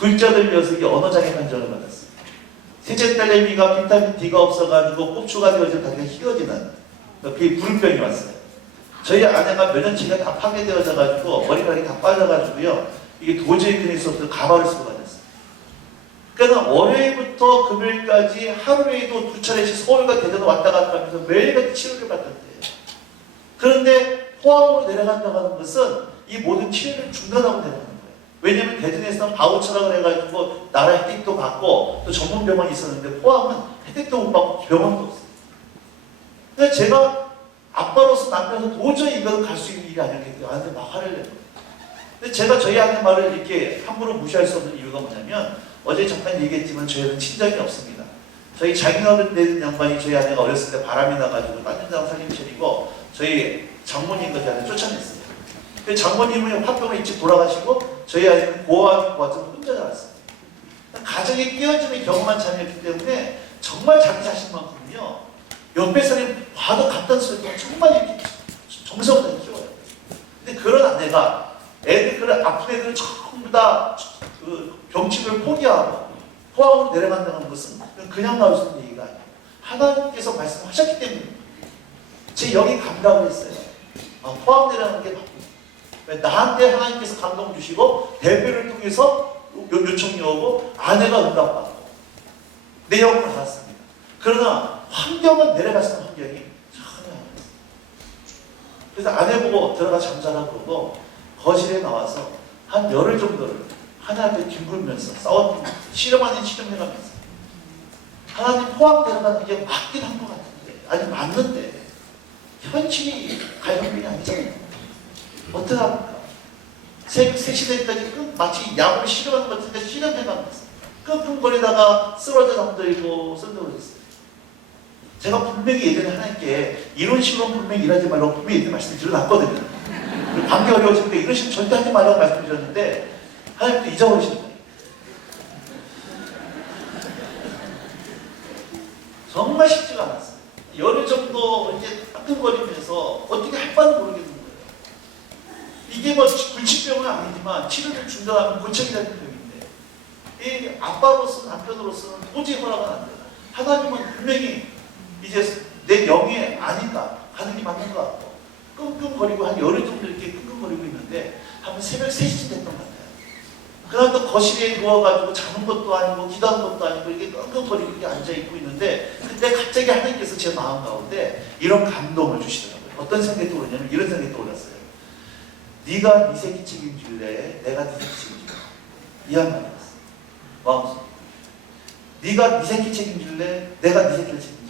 둘째들 녀석이 언어장애 판정을 받았어요. 셋째 딸내미가 비타민 D가 없어가지고 꼽추가 되어져 다리가 휘어지는 그게 불병이 왔어요. 저희 아내가 면역체계가 다 파괴되어져가지고 머리카락이 다 빠져가지고요. 이게 도저히 그럴 수 없어서 가발을 쓰고 다녔어요. 그러니까 월요일부터 금요일까지 하루에도 2차례씩 서울과 대전을 왔다 갔다 하면서 매일같이 치료를 받던데요. 그런데 포항으로 내려간다고 하는 것은 이 모든 치료를 중단하고 내려가는 거예요. 왜냐하면 대전에서는 바우처라고 해가지고 나라 혜택도 받고 또 전문 병원이 있었는데 포항은 혜택도 못 받고 병원도 없어요. 그래서 제가 아빠로서 남편으로서 도저히 이거는 갈 수 있는 일이 아니었기 때문에 아내한테 막 화를 낸 거예요. 근데 제가 저희 아내 말을 이렇게 함부로 무시할 수 없는 이유가 뭐냐면 어제 잠깐 얘기했지만 저희는 친정이 없습니다. 저희 장인어른 되는 양반이 저희 아내가 어렸을 때 바람이 나가지고 딴 여자랑 살림 차리고 저희 장모님과 저희한테 쫓아냈어요. 그 장모님은 화병에 일찍 돌아가시고 저희 아이는 고아원 과정을 혼자 자랐습니다. 가정의 끼어짐의 경험한 자녀였기 때문에 정말 자기 자신만큼은요. 옆에 사람이 봐도 갑단스럽고 정말 이렇게 정성을 키워요. 근데 그런 아내가 그런 아픈 애들을 전부 다 병치를 포기하고 포항으로 내려간다는 것은 그냥 나올 수 있는 얘기가 아니에요. 하나님께서 말씀하셨기 때문에 제 영이 감각을 했어요. 포항 내려가는 게 맞구나. 나한테 하나님께서 감동 주시고 대표를 통해서 요청이 오고 아내가 응답받고 내 영을 받았습니다. 그러나 환경은 내려갈 수 있는 환경이 전혀 안 됐어요. 그래서 아내 보고 들어가 잠자라 그러고 거실에 나와서 한 열흘 정도를 하나님께 뒹굴면서 싸웠던 실험 아닌 실험해가면서 하나님 포항 데려가는 게 맞긴 한 것 같은데 아니 맞는데 현실이 가정빈이 아니잖아요. 어떡합니까? 새벽 3시 되기까지 마치 약을 실험하는 것 같은데 실험해만 했어요. 끙끙거리다가 쓰러져 잠들고 쓰러졌어요. 제가 분명히 예전에 하나님께 이런 식으로 분명히 일하지 말라고 분명히 예전에 말씀드려놨거든요. 관계 어려워질 때 이런 식으로 절대 하지 말라고 말씀드렸는데 하나님도 잊어버리시는 거예요. 정말 쉽지가 않았어요. 열흘 정도 이제 끙끙거리면서 어떻게 할 바는 모르겠는 거예요. 이게 뭐 불치병은 아니지만 치료를 중단하면 고쳐야 되는 병인데 이 아빠로서 남편으로서는 도저히 허락은 안 돼요. 하나님은 분명히 이제 내 영이 아닌가 하는 게 맞는 것 같고 끙끙거리고 한 열흘 정도 이렇게 끙끙거리고 있는데 한 새벽 3시쯤 됐던 것 같아요. 그날도 거실에 누워가지고 자는 것도 아니고 기도하는 것도 아니고 이렇게 끙끙거리고 이렇게 앉아있고 있는데 그때 갑자기 하나님께서 제 마음 가운데 이런 감동을 주시더라고요. 어떤 생각이 떠오르냐면 이런 생각이 떠올랐어요. 네가 네 새끼 책임질래? 내가 네 새끼 책임질래? 이 한 말이었어. 마음속에. 네가 네 새끼 책임질래? 내가 네 새끼를 책임질래?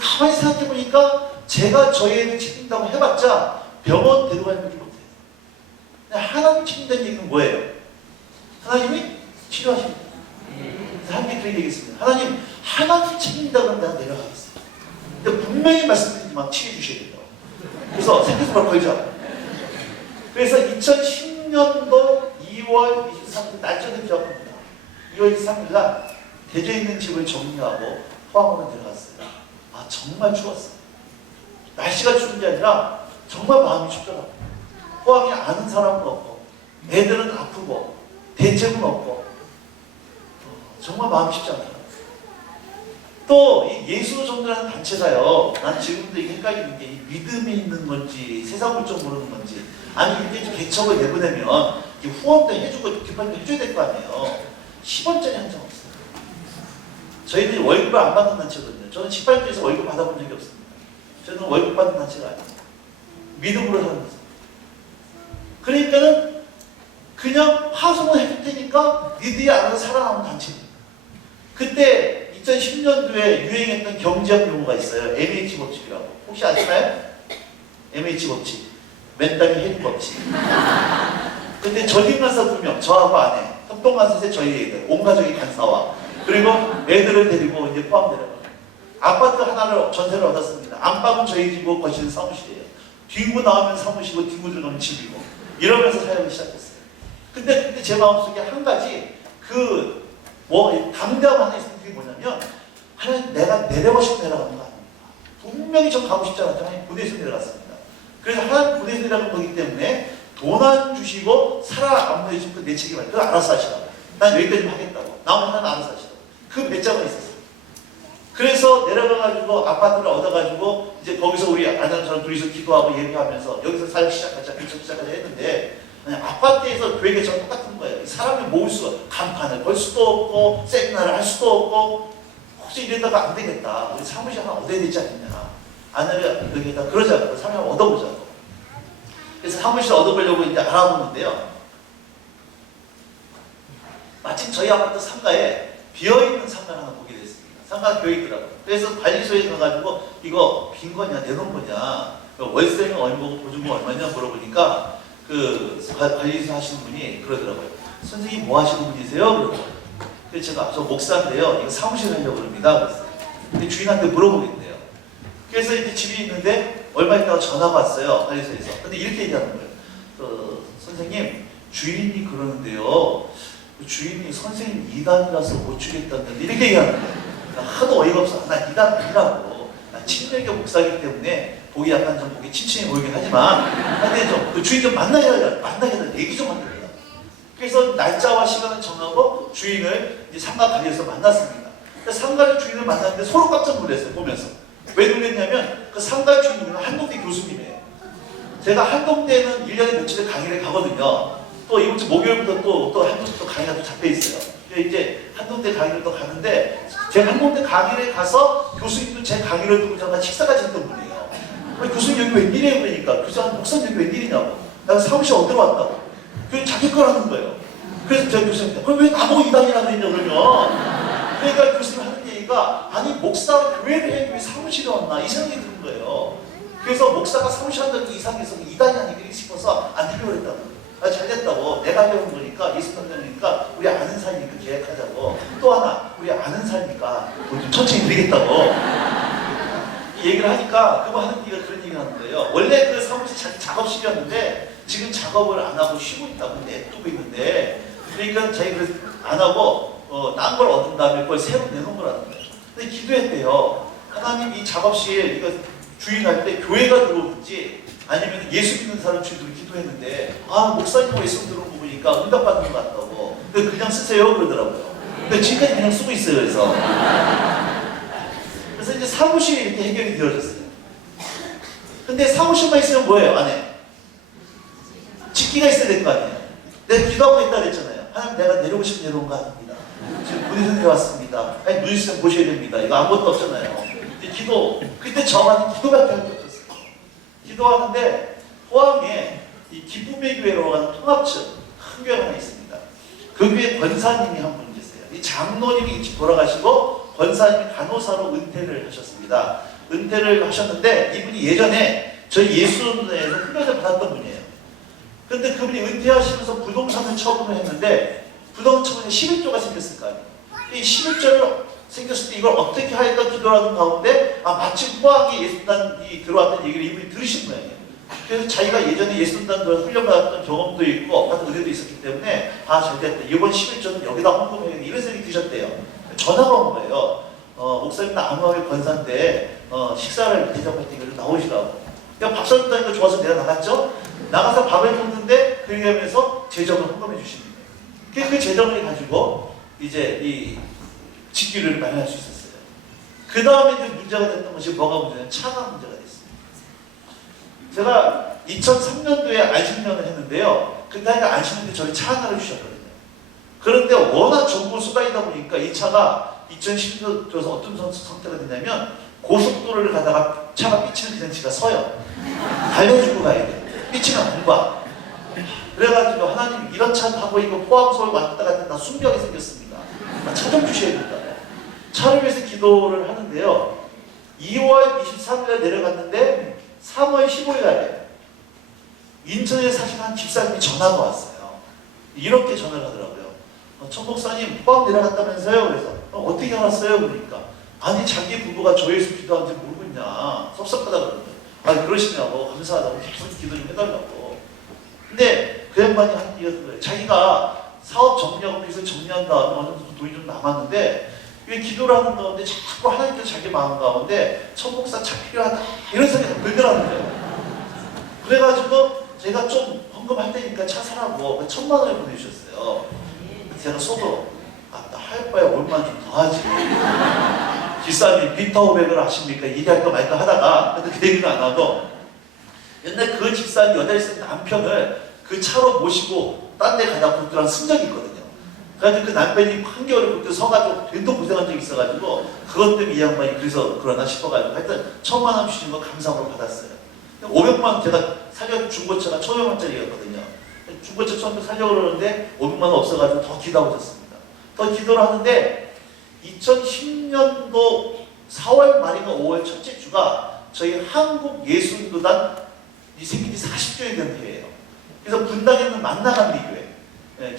가만히 생각해보니까 제가 저희 애를 책임진다고 해봤자 병원 데려가는 것도 못해요. 하나님 책임다는 얘기는 뭐예요? 하나님이 치료하십니다. 그래서 함께 그렇게 얘기했습니다. 하나님 책임진다 그러면 내가 내려가겠어요. 근데 분명히 말씀드리지만 치료해 주셔야 된다고. 그래서 생각해서 뭘 걸죠. 그래서 2010년도 2월 23일 날짜는 기억합니다. 2월 23일 날 대저에 있는 집을 정리하고 포항으로 들어갔어요. 아 정말 추웠어요. 날씨가 추운 게 아니라 정말 마음이 춥더라고요. 포항에 아는 사람도 없고 애들은 아프고 대책은 없고 정말 마음이 쉽지 않더라고요. 또 이 예수 전도라는 단체가요. 난 지금도 이게 헷갈리는 게 믿음이 있는 건지 세상을 좀 모르는 건지 아니 이렇게 좀 개척을 내보내면 후원도 해주고 뒷판도 해줘야 될 거 아니에요. 10원짜리 한 장 없어요. 저희들이 월급을 안 받는 단체거든요. 저는 18교에서 월급 받아본 적이 없습니다. 저는 월급 받는 단체가 아니에요. 믿음으로 사는 거죠. 그러니까는 그냥 파송을 해줄 테니까 니들이 알아서 살아남은 단체입니다. 그때 2010년도에 유행했던 경제학 용어가 있어요. MH 법칙이라고. 혹시 아시나요? MH 법칙. 맨땅에 해준 법칙. 근데 전임간사 2명, 저하고 아내, 협동간사세 저희 애들, 온 가족이 간사와 그리고 애들을 데리고 이제 포함되라고. 아파트 하나를 전세를 얻었습니다. 안방은 저희 집이고 거실은 사무실이에요. 뒷구 나오면 사무실이고 뒷구 들어가면 집이고 이러면서 사역을 시작했어요. 근데 제 마음속에 한 가지 담대함 하나 있었던 게 뭐냐면 하나님 내가 내려가고 싶어 내려가는 거 아닙니다. 분명히 저 가고 싶지 않았죠. 하나님 부대에서 내려갔습니다. 그래서 하나님 부대에서 내려간 거기 때문에 돈 안 주시고 살아 안 보여주면 그 내 책임을 그거 알아서 하시라고. 난 여기까지 하겠다고. 나머지 하나는 알아서 하시라고. 그 배짱은 있었어요. 그래서 내려가가지고 아파트를 얻어가지고 이제 거기서 우리 아내랑 둘이서 기도하고 예배하면서 여기서 사역 시작하자, 개척 시작하자 했는데 아파트에서 교회 개척은 똑같은 거예요. 사람을 모을 수가 간판을 걸 수도 없고 세미나를 할 수도 없고 혹시 이러다가 안 되겠다. 우리 사무실 하나 얻어야 되지 않느냐. 아내를 여기다 그러자고 사무실 하나 얻어보자고. 그래서 사무실 얻어보려고 이제 알아보는데요. 마침 저희 아파트 상가에 비어있는 상가를 하나 보게 됐습니다. 상가가 비어있더라고요. 그래서 관리소에 가가지고 이거 빈 거냐 내놓은 거냐 월세는 얼마고 보증금 얼마냐 물어보니까 그 관리소 하시는 분이 그러더라고요. 선생님 뭐 하시는 분이세요? 그러더라고요. 그래서 제가 저 목사인데요. 이거 사무실 하려고 합니다. 그랬어요. 근데 주인한테 물어보겠대요. 그래서 이제 집이 있는데 얼마 있다가 전화가 왔어요. 관리소에서. 근데 이렇게 얘기하는 거예요. 선생님 주인이 그러는데요. 주인이 선생님 2단이라서 못 주겠다는데 이렇게 얘기하는 거예요. 하도 어이가 없어. 나 2단 아니라고. 나 친밀교 목사이기 때문에 보기 약간 좀 보기 친친해 보이긴 하지만 근데 좀 그 주인 좀 만나야 얘기 좀 하게 돼요. 그래서 날짜와 시간을 정하고 주인을 이제 상가 가게에서 만났습니다. 상가 주인을 만났는데 서로 깜짝 놀랐어요. 보면서. 왜 놀랐냐면 그 상가 주인은 한동대 교수님이에요. 제가 한동대는 1년에 며칠에 강의를 가거든요. 또 이번 주 목요일부터 또 한동대 또 강의가 또 잡혀 있어요. 이제 한동대 강의를 또 가는데 제가 한동대 강의를 가서 교수님도 제 강의를 듣고 제가 식사까지 했던 분이에요. 교수님 여기 웬일이에요? 그러니까 교수님 목사님 여기 웬일이냐고. 내가 사무실 어디로 왔다고. 그게 자기 거라는 거예요. 그래서 제가 교수님한테 그럼 왜 나보고 이단이라고 했냐 그러면 그러니까 교수님 하는 얘기가 아니 목사가 교회를 해 왜 사무실에 왔나 이 생각이 드는 거예요. 그래서 목사가 사무실 한다는 게 이상해서 이단이 아니겠지 싶어서 안 되려고 그랬다고. 잘 됐다고. 내가 배운 거니까 예수 믿으니까 우리 아는 사이니까 계약하자고. 또 하나 우리 아는 사이니까 좀 천천히 드리겠다고. 이 얘기를 하니까 그거 하는 이가 그런 얘기를 하는 거예요. 원래 그 사무실 자기 작업실이었는데 지금 작업을 안 하고 쉬고 있다고 냅두고 있는데, 그러니까 자기 그래서 안 하고 딴 걸 얻은 다음에 그걸 새로 내놓은 거라는 거예요. 근데 기도했대요. 하나님 이 작업실 이거 주인할 때 교회가 들어오든지 아니면 예수 믿는 사람 주인으로 기도했는데, 목사님 말씀 들어온 거 보니까 응답받는 것 같다고. 근데 그냥 쓰세요 그러더라고요. 근데 지금까지 그냥 쓰고 있어요. 그래서 이제 사무실이 이렇게 해결이 되어졌어요. 근데 사무실만 있으면 뭐예요? 안에 집기가 있어야 될 거 아니에요. 내가 기도하고 있다 그랬잖아요. 하나님 내가 내려오고 싶은 내려온 거 아닙니다. 지금 문에서 내려왔습니다. 아니 눈 있으면 보셔야 됩니다. 이거 아무것도 없잖아요. 기도. 그때 저만은 기도밖에 할 게 없었어요. 기도하는데 포항에 이 기쁨의 교회로 하는 통합층 큰 교회가 하나 있습니다. 그 교회 권사님이 한 분 계세요. 이 장로님이 일찍 돌아가시고 권사님이 간호사로 은퇴를 하셨습니다. 은퇴를 하셨는데 이분이 예전에 저희 예수원에서 훈련을 받았던 분이에요. 근데 그분이 은퇴하시면서 부동산을 처분을 했는데 부동산에 11조가 생겼을 거 아니에요. 이 11조를 생겼을 때 이걸 어떻게 할까 기도하는 가운데 마침 포항에 예수단이 들어왔던 얘기를 이분이 들으신 거예요. 그래서 자기가 예전에 예수단 들어서 훈련받았던 경험도 있고 같은 의뢰도 있었기 때문에 잘 됐다. 이번 11조는 여기다 헌금해야겠다. 이런 생각이 드셨대요. 전화가 온 거예요. 목사님 나 암호학의 권사인데 식사를 대접할 때 나오시라고. 그냥 밥 사준다니까 좋아서 내가 나갔죠. 나가서 밥을 먹는데 그 얘기하면서 재정을 헌금해 주시는 거예요. 그 재정을 가지고 이제 이 집기를 마련할 수 있었어요. 그 다음에 이제 문제가 됐던 것이 뭐가 문제냐면 차가 문제가 됐습니다. 제가 2003년도에 안식년을 했는데요. 그때 안식년 때 저희 차 하나를 주셨거든요. 그런데 워낙 정보 수단이다 보니까 이 차가 2010년도 들어서 어떤 상태가 됐냐면 고속도로를 가다가 차가 삐치면 그냥 지가 서요. 달래주고 가야 돼요. 삐치면 안 가. 그래가지고 하나님 이런 차 타고 이거 포항 서울 왔다 갔다 나 순벽이 생겼습니다. 차 좀 주셔야 된다. 차를 위해서 기도를 하는데요. 2월 23일에 내려갔는데 3월 15일에 인천에 사시는 집사님이 전화가 왔어요. 이렇게 전화를 하더라고요. 천 목사님 포항 내려갔다면서요? 그래서 어떻게 알았어요? 그러니까 아니 자기 부부가 조회수 기도하는지 모르고 있냐 섭섭하다 그러더라고요. 그러시냐고 감사하다고 기도 좀 해달라고. 근데 그 양반이 한 얘기가 그거예요. 자기가 사업 정리하고 빚을 정리한 다음에 어느 정도 돈이 좀 남았는데 왜 기도를 하는 가운데 자꾸 하나님께서 자기 마음 가운데 천 목사 차 필요하다 이런 생각이 들더라는 거예요. 그래가지고 제가 좀 헌금할 테니까 차 사라고 1,000만 원을 보내주셨어요. 제가 속으로 나 할 바에 얼마 좀 더 하지. 기사님 비타오백을 아십니까? 얘기할까 말까 하다가 근데 그 얘기는 안 하고 옛날 그 집사님 여자 있을 남편을 그 차로 모시고 딴 데 가다 붙들한 승적이 있거든요. 그래가지고 그 남편이 한겨울에 붙들 서가지고 된도 고생한 적이 있어가지고 그것 때문에 이 양반이 그래서 그러나 싶어가지고 하여튼 1,000만 원 주신 거 감사함으로 받았어요. 500만 원 제가 살려준 중고차가 1,500만짜리였거든요. 중고차 처음에 살려고 그러는데 500만 원 없어가지고 더 기도하고 있었습니다. 더 기도를 하는데 2010년도 4월 말인가 5월 첫째 주가 저희 한국예술인도단 생긴 지 40주년이 된 해예요. 그래서 분당에 있는 만나감리교회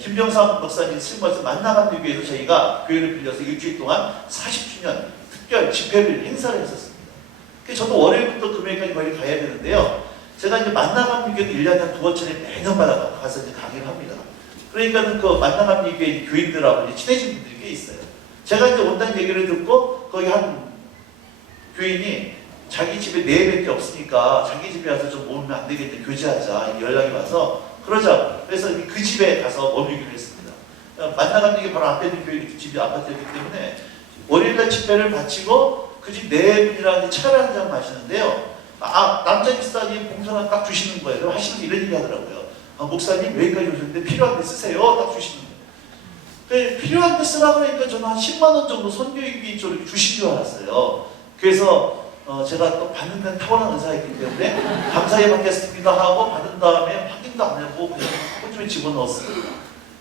김병삼 목사님 실무에서 만나감리교회에서 저희가 교회를 빌려서 일주일 동안 40주년 특별 집회를 행사를 했었습니다. 그래서 저도 월요일부터 금요일까지 거기 가야 되는데요. 제가 이제 만나감리교회는 1년에 한 2번째를 매년 가서 이제 강의를 합니다. 그러니까 그 만나감리교회 교인들하고 이제 친해진 분들이 꽤 있어요. 제가 이제 온다는 얘기를 듣고 거기 한 교인이 자기 집에 4배밖에 없으니까 자기 집에 와서 좀 머물면 안 되겠다 교제하자 연락이 와서 그러자 그래서 그 집에 가서 머물기로 했습니다. 만나감리교회 바로 앞에 있는 교회 집이 아파트였기 때문에 월요일날 집회를 마치고 그 집 4분이랑 차를 한 잔 마시는데요. 남자 집사님 봉선을 딱 주시는 거예요. 그럼 하시면서 이런 얘기 하더라고요. 목사님 여기까지 오셨는데 필요한데 쓰세요. 딱 주시는 거예요. 필요한데 쓰라고 하니까 저는 한 10만 원 정도 선교육비 주신 줄 알았어요. 그래서 제가 또 받는 데는 타고난 은사였기 때문에 감사히 받겠습니다 하고 받은 다음에 확인도 안 하고 그냥 호주에 집어넣었습니다.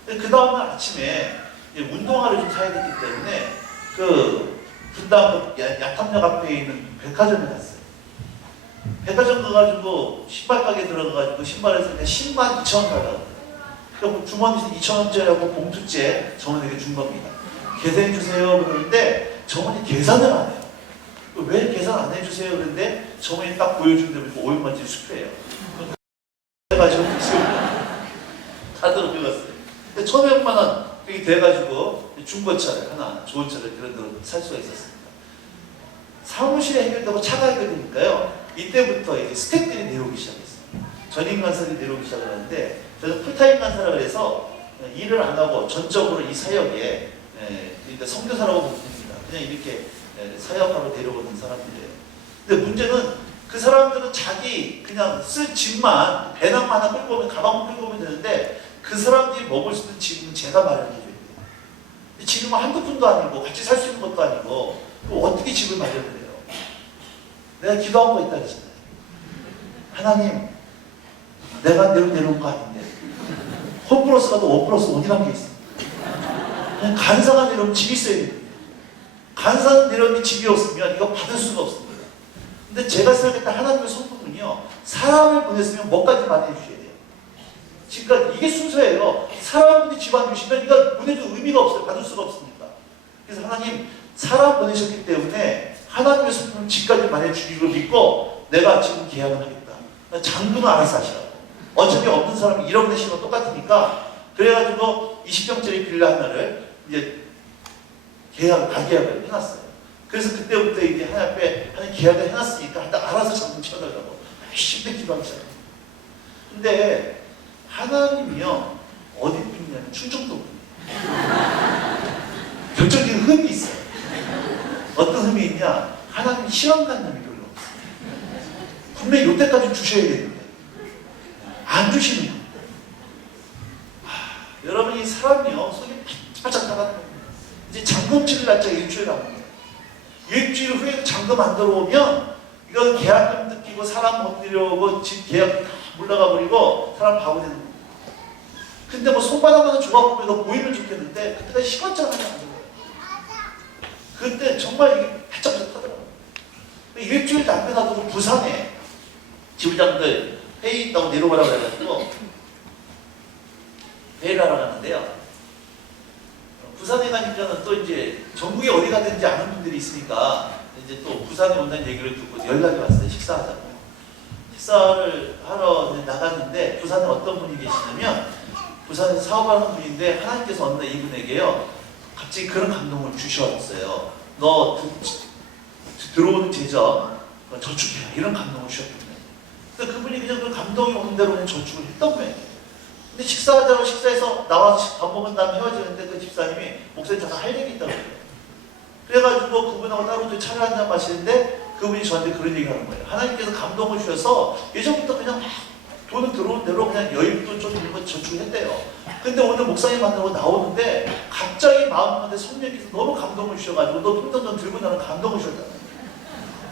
그 다음날 아침에 운동화를 좀 사야 됐기 때문에 그 분당 야탐역 앞에 있는 백화점에 갔어요. 백화점 가가지고 신발 가게 들어가가지고 신발에서 그냥 10만 2천 원 달라고. 그러니까 주머니에서 2,000원짜리하고 봉투째 저분에게 준 겁니다. 계산해 주세요 그러는데 저분이 계산을 안 해요. 왜 계산 안 해주세요 그러는데 저분이 딱 보여준 대로 500만짜리 수표예요. 그래가지고 카드로 빌렸어요. 근데 1,500만 원 그게 돼가지고 중고차를 하나 좋은 차를 그런 데로 살 수가 있었습니다. 사무실에 해결되고 차가 해결되니까요. 이때부터 이제 스태프들이 내려오기 시작했어요. 전임 간사들이 내려오기 시작을 하는데 저는 풀타임 간사라 그래서 일을 안 하고 전적으로 이 사역에 그러니까 선교사라고 부릅니다. 그냥 이렇게 사역하러 내려오는 사람들이에요. 근데 문제는 그 사람들은 자기 그냥 쓸 집만 배낭 하나 끌고 오면 가방 끌고 오면 되는데 그 사람들이 먹을 수 있는 집은 제가 마련해줘야 돼요. 지금은 한두 푼도 아니고 같이 살 수 있는 것도 아니고 어떻게 집을 마련을 해요? 내가 기도한 거 있다 그랬잖아요. 하나님 내가 내려온 거 아닌데 홈 플러스 가도 5 플러스 1이라는 게 있어. 그냥 간사가 내려오면 집이 있어야 돼요. 간사는 내려오면 집이 없으면 이거 받을 수가 없습니다. 근데 제가 생각했던 하나님의 성품은요, 사람을 보냈으면 뭐까지 만해주셔야 돼요. 지금까지 이게 순서예요. 사람분이 집 안 주시면 이거 보내도 의미가 없어요. 받을 수가 없습니다. 그래서 하나님 사람 보내셨기 때문에 하나님의 성품은 집까지 만해주기로 믿고 내가 지금 계약을 하겠다. 장부는 알아서 하시라고. 어차피 없는 사람이 1억 내시는 거 똑같으니까 그래가지고 20평짜리 빌라 하나를 이제 가계약을 해놨어요. 그래서 그때부터 이제 하나님 계약을 해놨으니까 하여튼 알아서 장부 쳐달라고 열심히 기도하기 시작합니다. 근데 하나님이요 어디 분이냐면 충청도 분이에요. 결정적인 흠이 있어요. 어떤 흠이 있냐? 하나님 실험관념이 별로 없어요. 분명히 이때까지 주셔야 되는데 안 주시는 겁니다. 여러분 이 사람이요 속이 바짝 나가는 겁니다. 이제 잔금 치를 날짜가 일주일 남은 거예요. 일주일 후에 잔금 안 들어오면 이건 계약금 뜯기고 사람 못 들여오고 집 계약 다 물러가 버리고 사람 바보 되는 겁니다. 근데 뭐 손바닥만 조각보면 너 보이면 좋겠는데 그때까지 시간짜리 하면 안 돼요. 그때 정말 이게 바짝바짝 하더라고요. 일주일 남겨놔도 부산에 지부장들 회의 있다고 내려오라고 해가지고 회의를 하러 갔는데요. 부산에 가니까는 또 이제 전국에 어디 가든지 아는 분들이 있으니까 이제 또 부산에 온다는 얘기를 듣고 연락이 왔어요. 식사하자고. 식사를 하러 나갔는데 부산에 어떤 분이 계시냐면 부산에서 사업하는 분인데 하나님께서 어느 날 이분에게요 갑자기 그런 감동을 주셨어요. 너 들어오는 재정 저축해라 이런 감동을 주셨거든요. 근데 그분이 그냥 그 감동이 오는 대로 그냥 저축을 했던 거예요. 근데 식사하자고 식사해서 나와서 밥 먹은 다음에 헤어지는데 그 집사님이 목사님 잠깐 할 얘기 있다고 그래요. 그래가지고 그분하고 따로 차를 한잔 마시는데 그분이 저한테 그런 얘기 하는 거예요. 하나님께서 감동을 주셔서 예전부터 그냥 막 돈은 들어온 대로 그냥 여유도 좀 이런 거 저축을 했대요. 근데 오늘 목사님 만나고 나오는데 갑자기 마음 가운데 성령께서 너무 감동을 주셔가지고 너 통장 좀 들고 나는 감동을 주셨다는 거예요.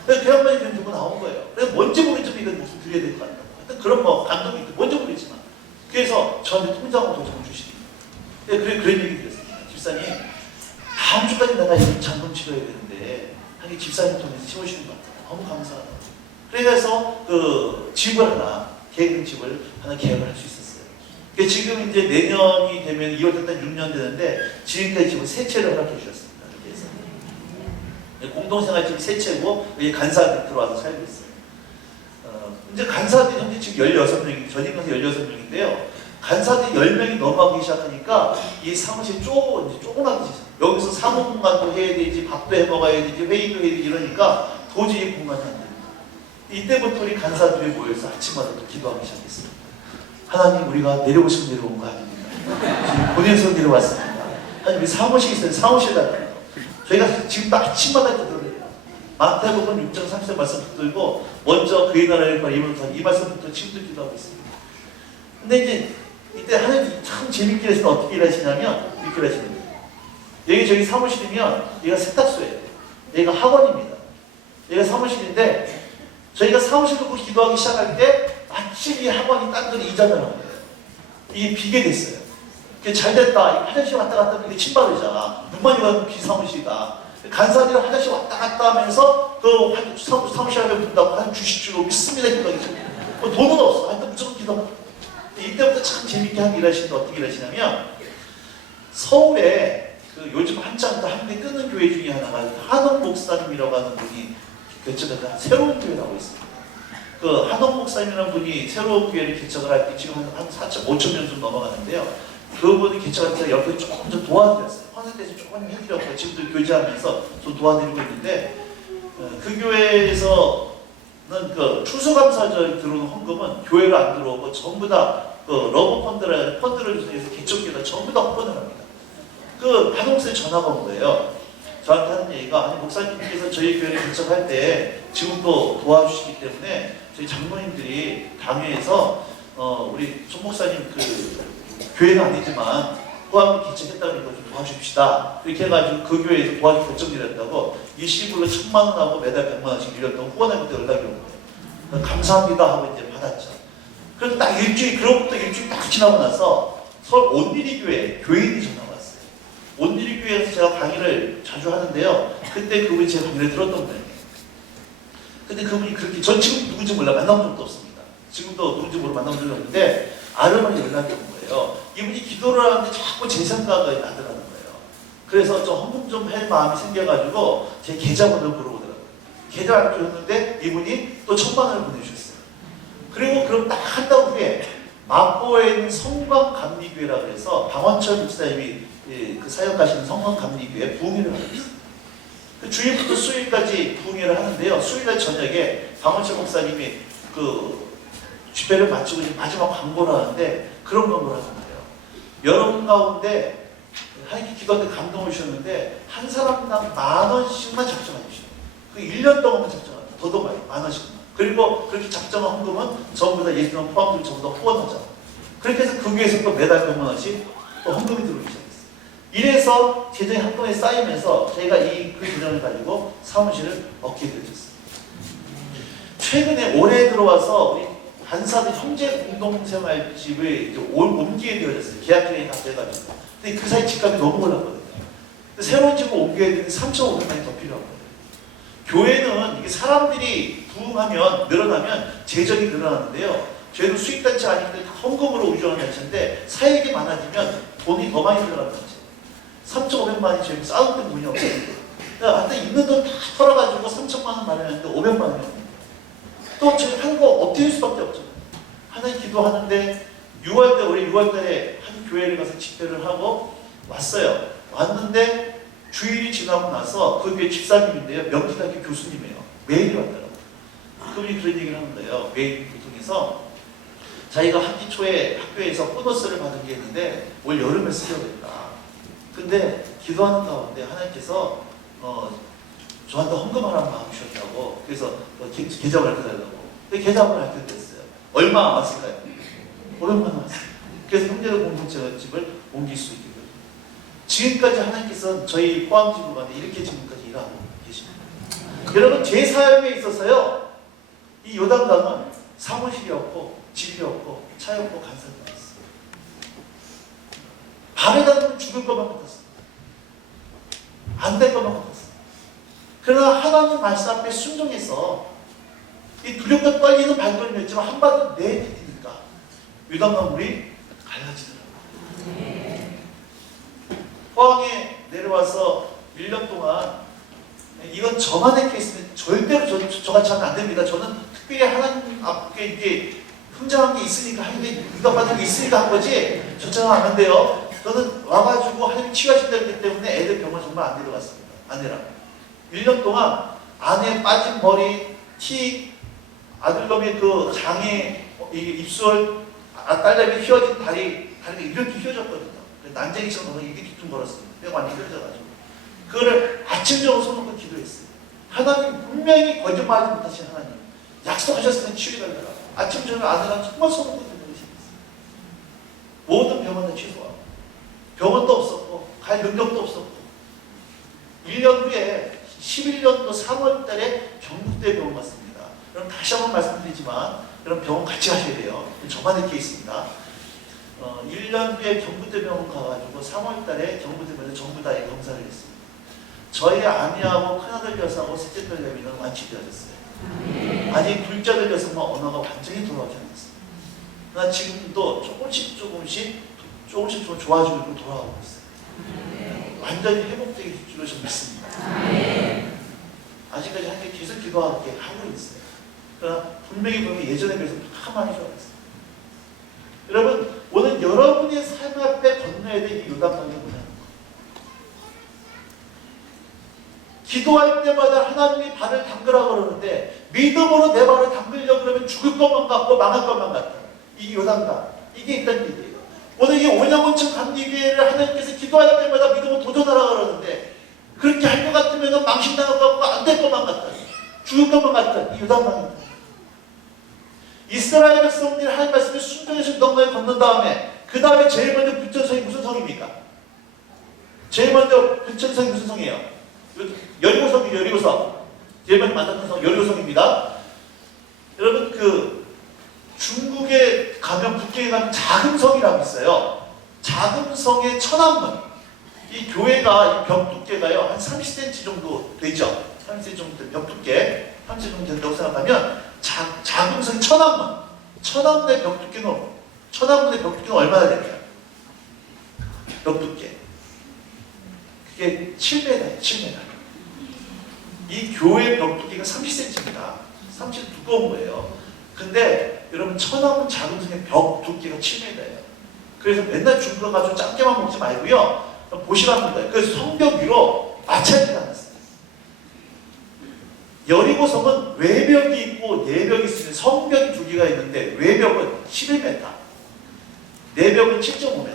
그래서 그 양반이 그냥 들고 나온 거예요. 그래서 뭔지 모르겠지만 이건 무슨 드려야 될 것 같다고. 하여튼 그런 뭐 감동이 있고 뭔지 모르겠지만 그래서 저한테 통장으로 도장을 주시니까. 그런 얘기 드렸습니다. 집사님, 다음 주까지 내가 이 잔금 치러야 되는데, 하긴 집사님 통해서 치우시는 것 같아요. 너무 감사하다. 그래서 그 집을 하나, 계획 집을 하나 계약을 할 수 있었어요. 그러니까 지금 이제 내년이 되면 2월 달까지 6년 되는데, 지금까지 집을 3채를 허락해 주셨습니다. 그래서 공동생활집 3채고, 여기 간사들이 들어와서 살고 있어요. 이제 간사들이 현재 지금 16명이, 전임 간사 16명인데요. 간사들이 10명이 넘어가기 시작하니까 이 사무실이 조그맣게 지죠. 여기서 사무공간도 해야 되지, 밥도 해 먹어야 되지, 회의도 해야 되지 이러니까 도저히 공간이 안 됩니다. 이때부터 우리 간사들이 모여서 아침마다 또 기도하기 시작했습니다. 하나님 우리가 내려오시면 내려온 거 아닙니다. 지금 보내서 내려왔습니다. 하나님 우리 사무실 있어요. 사무실 달라요. 저희가 지금 또 아침마다 기도를 해요. 마태복음 6장 30절 말씀 붙들고 먼저 그의 나라를 이루면서 이 말씀부터 지금도 기도하고 있습니다. 근데 이제 이때 하나님 참 재밌게 해서 어떻게 일하시냐면 이렇게 일하시는 거예요. 여기 저기 사무실이면 여기가 세탁소예요. 여기가 학원입니다. 여기가 사무실인데 저희가 사무실 놓고 기도하기 시작할 때 마침 이 학원이 딴 데로 이전을 한 거예요. 이게 비게 됐어요. 잘 됐다. 화장실 왔다 갔다 하면 이게 침발이잖아. 눈만 이거 비사무실이다. 간사들이 화장실 왔다 갔다 하면서 그 사무실 하면 본다고 한 주식주로 믿습니다. 돈은 없어. 하여튼 무조건 기도. 이때부터 참 재밌게 일하시는데 어떻게 일하시냐면 서울에 그 요즘 한참 더 한국에 뜨는 교회 중에 하나가 한옥 목사님이라고 하는 분이 개척한 새로운 교회라고 있습니다. 그 한옥 목사님이라는 분이 새로운 교회를 개척을 할 때 지금 한 4,5천 명 좀 넘어가는데요. 그분이 개척할 때 옆에 조금 좀 도와드렸어요. 컨설팅에서 조금 해드렸고 지금도 교제하면서 좀 도와드리고 있는데 그 교회에서는 그 추수감사절 들어오는 헌금은 교회로 안 들어오고 전부 다 그 러브 펀드를 통해서 개척교회가 전부 다 헌금을 합니다. 그 한옥사에 전화가 온 거예요. 저한테 하는 얘기가 아니 목사님께서 저희 교회를 개척할 때 지금도 도와주시기 때문에 저희 장로님들이 당회에서 우리 송 목사님 그 교회는 아니지만 포함을 개척했다고 하니까 좀 도와줍시다. 이렇게 해가지고 그 교회에서 도와줄 결정을 했다고 일시불로 1,000만 원하고 매달 100만 원씩 밀렸다고 후원할 때 연락이 온 거예요. 감사합니다 하고 이제 받았죠. 그래서 딱 그로부터 일주일 딱 지나고 나서 서울 온누리 교회인이 전화가 왔어요. 온누리 교회에서 제가 강의를 자주 하는데요. 그때 그분이 제 강의를 들었던 거예요. 근데 그분이 그렇게, 전 지금 누군지 몰라 만나본 적도 없습니다. 지금도 누군지 모르고 만나본 적이 없는데 아르바이트 연락이 온 거예요. 이분이 기도를 하는데 자꾸 제 생각이 나더라는 거예요. 그래서 좀 헌금 좀 할 마음이 생겨가지고 제 계좌번호를 물어보더라고요. 계좌를 줬는데 이분이 또 1,000만 원을 보내주셨어요. 그리고 그럼 딱 한 달 후에 마포에 있는 성광감리교회라고 해서 방원철 목사님이 그 사역하시는 성광감리교회 부흥회를 하고 있어요. 그 주일부터 수요일까지 부흥회를 하는데요. 수요일날 저녁에 방원철 목사님이 그 집회를 마치고 마지막 광고를 하는데 그런 광고를 하는 거예요. 여러분 가운데 하나님께 기도할 때 감동을 주셨는데 한 사람당 10,000원씩만 작정해 주시고 그 1년 동안만 작정합니다. 더도 많이 10,000원씩만. 그리고 그렇게 작정한 헌금은 전부 다 예수님 포함되고 전부 다 후원하자. 그렇게 해서 그 교회에서 또 매달 100만 원씩 또 헌금이 들어오기 시작했어요. 이래서 재정이 한꺼번에 쌓이면서 저희가 그 재정을 가지고 사무실을 얻게 되었어요. 최근에 올해 들어와서 우리 한사도 형제 공동생활집을 이제 옮기게 되어졌어요. 계약기간이 다 돼가지고. 근데 그 사이 집값이 너무 올랐거든요. 새로운 집을 옮겨야 되는데 3,500만이 더 필요한 거예요. 교회는 이게 사람들이 부흥하면 늘어나면 재정이 늘어나는데요. 저희도 수익단체 아닌데 헌금으로 의존하는 단체인데 사역이 많아지면 돈이 더 많이 들어가는 단체. 3,500만이 저희 쌓을 때 돈이 없어요. 그러니까 하여튼 있는 돈 다 털어가지고 3,000만 원 마련했는데 500만 원이 없는 또 저희 한 거 엎드릴 수밖에 없죠. 하나님 기도하는데 6월 때 올해 6월 달에 한 교회를 가서 집회를 하고 왔어요. 왔는데 주일이 지나고 나서 그 교회 집사님인데요. 명지대학교 교수님이에요. 메일이 왔더라고요. 그분이 그런 얘기를 하는 거예요. 메일을 통해서 자기가 학기 초에 학교에서 보너스를 받은 게 있는데 올 여름에 쓰려고 했다. 근데 기도하는 가운데 하나님께서 저한테 헌금하라는 마음이 주셨다고. 그래서 계좌를 알려달라고. 근데 계좌를 알려드렸어요. 얼마 왔을까요? 500만 원 왔어요. 그래서 형제들 공동체집을 옮길 수 있게 되죠. 지금까지 하나님께서 저희 포항지부 간에 이렇게 지금까지 일하고 계십니다. 여러분 제 삶에 있어서요. 이 요단강은 사무실이 없고 집이 없고 차 없고 간섭이 없어요. 밤에 다니면 죽을 것만 같았어요. 안 될 것만 같았어요. 그러나 하나님 말씀 앞에 순종해서 이 두렵고 떨리는 발걸음이었지만 한바탕 내디디니까 요단강물이 갈라지더라고요. 포항에 내려와서 1년 동안 이건 저만의 케이스는 절대로 저같이 하면 안 됩니다. 저는 특별히 하나님 앞에 이게 흥정한 게 있으니까 하나님 이거 받은 게 있으니까 한 거지 저처럼 하면 돼요. 저는 와가지고 하나님 치유하신다 했기 때문에 애들 병원 정말 안 데려갔습니다. 아내랑 1년 동안 아내 빠진 머리, 티, 아들놈의 그 장애, 입술, 딸내미 휘어진 다리가 이렇게 휘어졌거든요. 난쟁이처럼 이게 뒤뚱 걸었습니다. 뼈가 완전히 휘어져가지고. 그거를 아침 저녁 손놓고 기도했어요. 하나님 분명히 거짓말하지 못하신 하나님. 약속하셨으면 치유가 되라. 아침 저녁 아내랑 정말 손놓고 기도를 시켰어요. 모든 병원 다 취소하고 병원도 없었고 갈 능력도 없었고 1년 후에 11년도 3월 달에 경북대 병원 갔습니다. 그럼 다시 한번 말씀드리지만 그럼 병원 같이 가셔야 돼요. 저만의 케이스입니다. 1년 후에 경북대 병원 가가지고 3월 달에 경북대 병원에 전부 다 검사를 했습니다. 저희 아내하고 큰아들 여사하고 셋째 딸 여미는 완치되어졌어요. 아직 둘째들 여성만 언어가 완전히 돌아오지 않았어요. 그러나 지금도 조금씩 좀 좋아지고 있고 돌아가고 있어요. 완전히 회복되게 줄로 좀 믿습니다. 아직까지 하나님 계속 기도하게 하고 있어요. 그러나 분명히 보면 예전에 비해서 다 많이 좋아졌어요. 여러분, 오늘 여러분의 삶 앞에 건너야 될 이 요단강이 뭐냐는 거예요. 기도할 때마다 하나님이 발을 담그라 그러는데 믿음으로 내 발을 담그려고 그러면 죽을 것만 같고 망할 것만 같아. 이 요단강. 이게 있다는 얘기예요. 오늘 이 온양원천 감리교회를 하나님께서 기도할 때마다 믿음으로 도전하라 그러는데 그렇게 할 것 같으면 망신당할 것 같고 안 될 것만 같아. 죽을 것만 같아. 이 요단강입니다. 이스라엘 백성들이 하나님 말씀에 순종해서 요단강을 건넌 다음에 그 다음에 제일 먼저 붙은 성이 무슨 성입니까? 제일 먼저 붙은 성이 무슨 성이에요? 여리고성이에요. 여리고성. 제일 먼저 만났던 성 여리고성입니다. 여러분 그 중국에 가면 북경에 가면 작은 성이라고 있어요. 작은 성의 천안문. 이 교회가 이 벽 두께가요 한 30cm 정도 되죠. 30cm 정도 된 벽 두께 30cm 정도 된다고 생각하면 작은 성의 천안문. 천안문의 벽 두께는 얼마나 될까요? 벽 두께. 그게 7m예요. 7m. 이 교회 벽 두께가 30cm입니다. 30cm 두꺼운 거예요. 근데 여러분 천안문 작은 성의 벽 두께가 7m예요. 그래서 맨날 중국어 가지고 짱게만 먹지 말고요. 보시라는 거예요. 그래서 성벽 위로 마찰이 나왔어요. 여리고성은 외벽이 있고 내벽이 있으면 성벽이 두 개가 있는데 외벽은 11m, 내벽은 7.5m.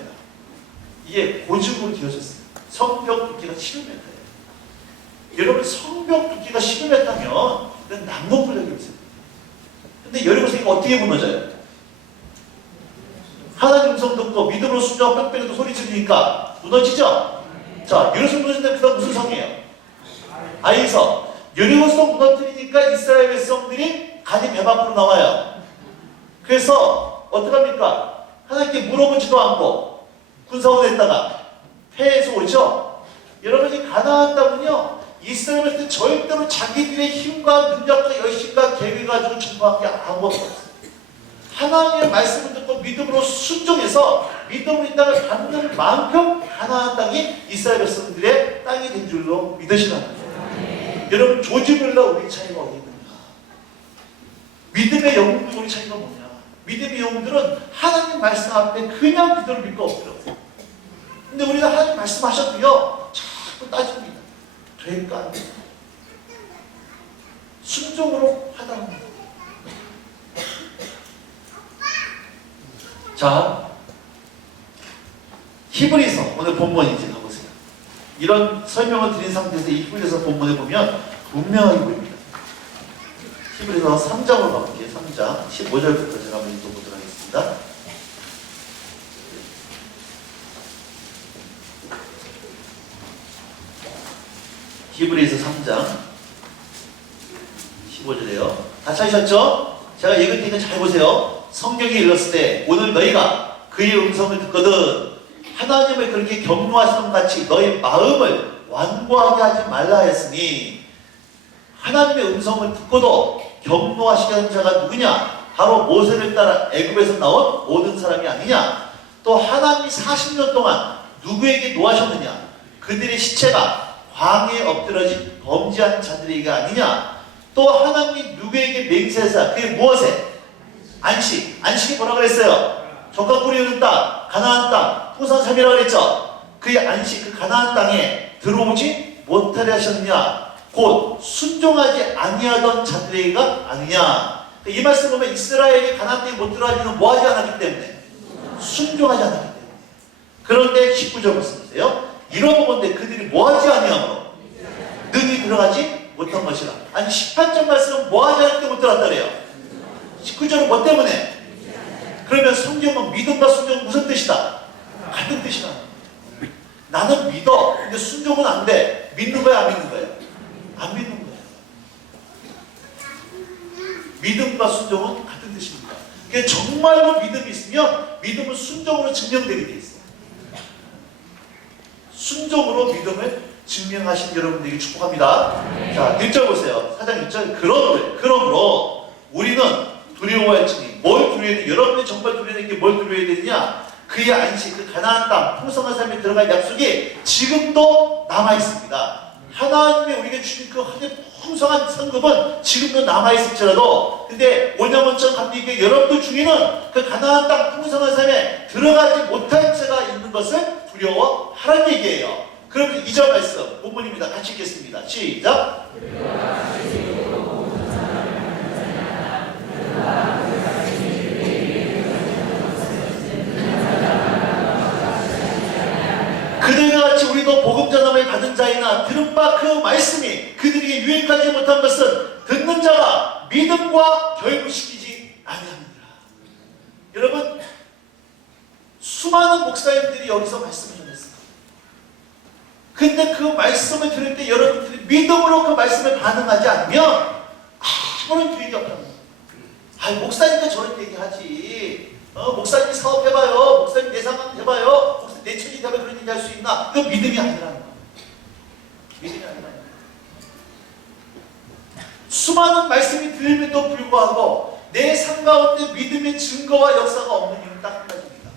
이게 고증으로 되어졌어요. 성벽 두께가 11m예요. 여러분 성벽 두께가 11m면 이건 난공불락이 있어요. 근데 여리고성이 어떻게 무너져요? 하나님 음성 듣고 믿음으로 순종하고 빽빽이도 소리 지르니까 무너지죠? 자, 여리고성 무너진다면 그 다음 무슨 성이에요? 아이성. 여리고성 무너뜨리니까 이스라엘 백성들이 간이 배 밖으로 나와요. 그래서 어떡합니까? 하나님께 물어보지도 않고 군사원에 있다가 패해서 오죠? 여러분이 가나안 땅은요 이스라엘 백성들은 절대로 자기들의 힘과 능력과 열심과 계획 가지고 전부한 게 아무것도 없어요. 하나님의 말씀을 듣고 믿음으로 순종해서 믿음으로 이 땅을 받는 만큼 가나안 땅이 이스라엘 백성들의 땅이 된 줄로 믿으시라는 거예요. 여러분 조지물과 우리 차이가 어디 있는가? 믿음의 영웅과 우리 차이가 뭐냐? 믿음의 영웅들은 하나님 말씀 앞에 그냥 기도를 믿고 엎드렸어요. 근데 우리가 하나님 말씀하셔도요 자꾸 따집니다. 될까 안 될까? 순종으로 하다는 거예요. 자, 히브리서 오늘 본문 이제 가보세요. 이런 설명을 드린 상태에서 이 히브리서 본문에 보면 분명하게 보입니다. 히브리서 3장으로 가볼게요. 3장 15절부터 제가 한번 읽어보도록 하겠습니다. 히브리서 3장 15절에요. 다 찾으셨죠? 제가 읽을 테니까 잘 보세요. 성경에 일렀을 때 오늘 너희가 그의 음성을 듣거든 하나님을 그렇게 경노하시는 같이 너희 마음을 완고하게 하지 말라 했으니 하나님의 음성을 듣고도 경노하시게 하는 자가 누구냐? 바로 모세를 따라 애굽에서 나온 모든 사람이 아니냐? 또 하나님이 40년 동안 누구에게 노하셨느냐? 그들의 시체가 광야에 엎드러진 범죄한 자들에게 아니냐? 또 하나님이 누구에게 맹세하사 그게 무엇에? 안식이 뭐라 그랬어요? 적과 꿀이 흐르는 땅, 가나안 땅, 풍성한 삶이라고 그랬죠? 그의 안식, 그 가나안 땅에 들어오지 못하게 하셨느냐? 곧 순종하지 아니하던 자들에게가 아니냐? 이 말씀 보면 이스라엘이 가나안 땅에 못 들어가지는 뭐하지 않았기 때문에? 순종하지 않았기 때문에. 그런데 19절 말씀 보세요. 이런 건데 그들이 뭐하지 아니하므로 능히 들어가지 못한 것이라. 아니 18절 말씀은 뭐하지 않을 때 못 들어갔다 그래요. 19절은 뭐 때문에? 그러면 성경은 믿음과 순종은 무슨 뜻이다? 같은 뜻이다. 나는 믿어. 근데 순종은 안 돼. 믿는 거야, 안 믿는 거예요? 안 믿는 거예요. 믿음과 순종은 같은 뜻입니다. 그러니까 정말로 믿음이 있으면 믿음은 순종으로 증명되게 돼 있어요. 순종으로 믿음을 증명하신 여러분들에게 축복합니다. 자, 1절 보세요. 4장 1절. 그러므로 우리는 두려워할지니 뭘 두려워해야 돼? 여러분이 정말 두려워하는 게 뭘 두려워해야 되느냐? 그의 안식, 그 가나안 땅, 풍성한 삶에 들어갈 약속이 지금도 남아있습니다. 하나님의 우리가 주신 그 하나님의 풍성한 성급은 지금도 남아있을지라도 근데 원영원천 감리교회 여러분들 중에는 그 가나안 땅 풍성한 삶에 들어가지 못할 자가 있는 것을 두려워하라는 얘기예요. 그럼 2절 말씀 본문입니다. 같이 읽겠습니다. 시작! 그들과 같이 우리도 복음 전함을 받은 자이나 들은 바 그 말씀이 그들에게 유익하지 못한 것은 듣는 자가 믿음과 결부시키지 아니하느니라. 여러분 수많은 목사님들이 여기서 말씀을 전했어요. 근데 그 말씀을 들을 때 여러분들이 믿음으로 그 말씀을 반응하지 않으면 아무런 유익이 없다는 거예요. 목사님도 저런 얘기하지. 목사님 사업해봐요. 목사님 내 상황 해봐요. 목사님 내 처지 때문에 그런 얘기 할 수 있나? 그건 믿음이 아니라는 거예요. 믿음이 아니라는 거예요. 수많은 말씀이 들림에도 불구하고 내 삶 가운데 믿음의 증거와 역사가 없는 이유는 딱 한 가지입니다.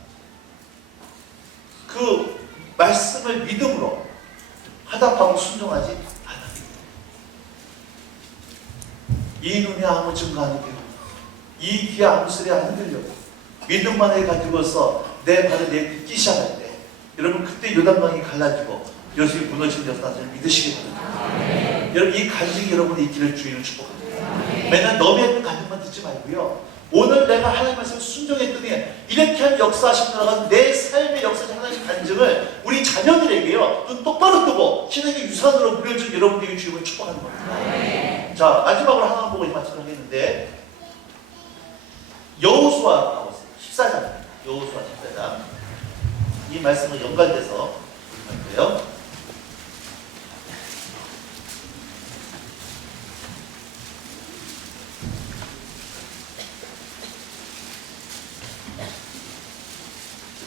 그 말씀을 믿음으로 화답하고 순종하지 않았기 때문에 이 눈에 아무 증거 안 되고 이 귀에 아무 소리 안 들려고 믿음만을 가지고서 내 발을 내딛기 시작할 때 여러분 그때 요단강이 갈라지고 요셉이 무너진 역사를 믿으시기 바랍니다. 여러분 이 간증이 여러분의 있기를 주인을 축복합니다. 맨날 너비했던 간증만 듣지 말고요. 오늘 내가 하나님 말씀을 순종했더니 이렇게 한 역사하시다가 내 삶의 역사적 하나님의 간증을 우리 자녀들에게요. 눈 똑바로 뜨고 신에게 유산으로 물려준 여러분들에게 주임을 축복하는 겁니다. 자 마지막으로 하나만 보고 마치도록 하겠는데 여호수아 나오세요. 14장 여호수아 14장 이 말씀은 연관돼서 읽을게요.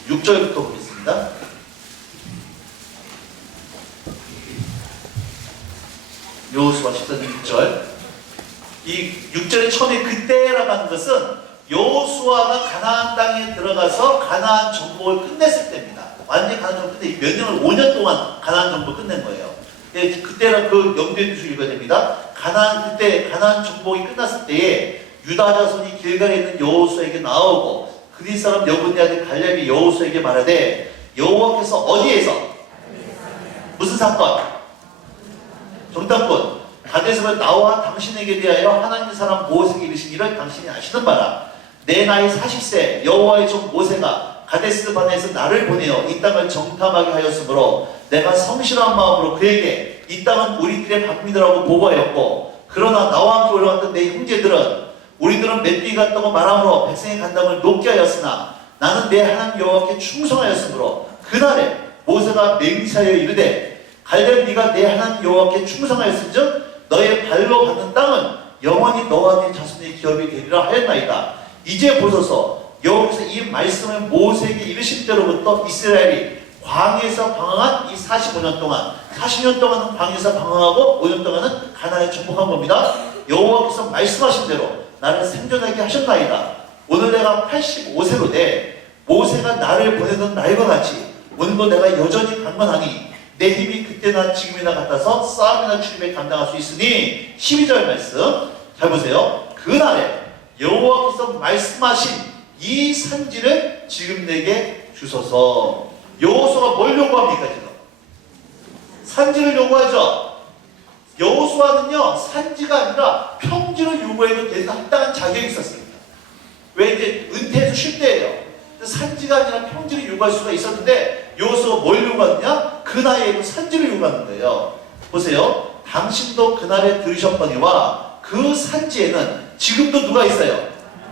육 6절부터 보겠습니다. 여호수아 14장 6절. 이 6절의 처음에 그때라고 하는 것은 여호수아가 가나안 땅에 들어가서 가나안 정복을 끝냈을 때입니다. 완전히 가나안 정복 끝내 몇 년을 5년 동안 가나안 정복을 끝낸 거예요. 그때는 그 염두에 두시고 읽어야 됩니다. 그때 가나안 정복이 끝났을 때에 유다 자손이 길갈에 있는 여호수아에게 나오고 그리 사람 여분의 아들 갈렙이 여호수아에게 말하되 여호와께서 어디에서 무슨 사건? 정답군. 가데스에서 나와 당신에게 대하여 하나님의 사람 모세에게 이르시기를 당신이 아시는 바라. 내 나이 40세 여호와의 종 모세가 가데스 반에서 나를 보내어 이 땅을 정탐하게 하였으므로 내가 성실한 마음으로 그에게 이 땅은 우리들의 방미더라고 보고하였고 그러나 나와 함께 올라왔던 내 형제들은 우리들은 맷비 같다고 말함으로 백성의 간담을 높게 하였으나 나는 내 하나님 여호와께 충성하였으므로 그날에 모세가 맹세하여 이르되 갈렙 네가 내 하나님 여호와께 충성하였은즉 너의 발로 받는 땅은 영원히 너와 네 자손의 기업이 되리라 하였나이다. 이제 보소서 여호와께서 이 말씀을 모세에게 이르신 때로부터 이스라엘이 광야에서 방황한 이 45년 동안 40년 동안은 광야에서 방황하고 5년 동안은 가나안에 정복한 겁니다. 여호와께서 말씀하신 대로 나를 생존하게 하셨나이다. 오늘 내가 85세로 돼 모세가 나를 보내던 날과 같이 오늘도 내가 여전히 강건하니 내 힘이 그때나 지금이나 같아서 싸움이나 출입에 감당할 수 있으니 12절 말씀 잘 보세요. 그날에 여호와께서 말씀하신 이 산지를 지금 내게 주소서. 여호수아가 뭘 요구합니까 지금? 산지를 요구하죠. 여호수아는요 산지가 아니라 평지를 요구해도 되는 합당한 자격이 있었습니다. 왜 이제 은퇴해서 쉴 때예요. 산지가 아니라 평지를 요구할 수가 있었는데 여호수아가 뭘 요구하느냐? 그 나이에도 산지를 요구하는 거예요. 보세요. 당신도 그날에 들으셨거니와 그 산지에는 지금도 누가 있어요?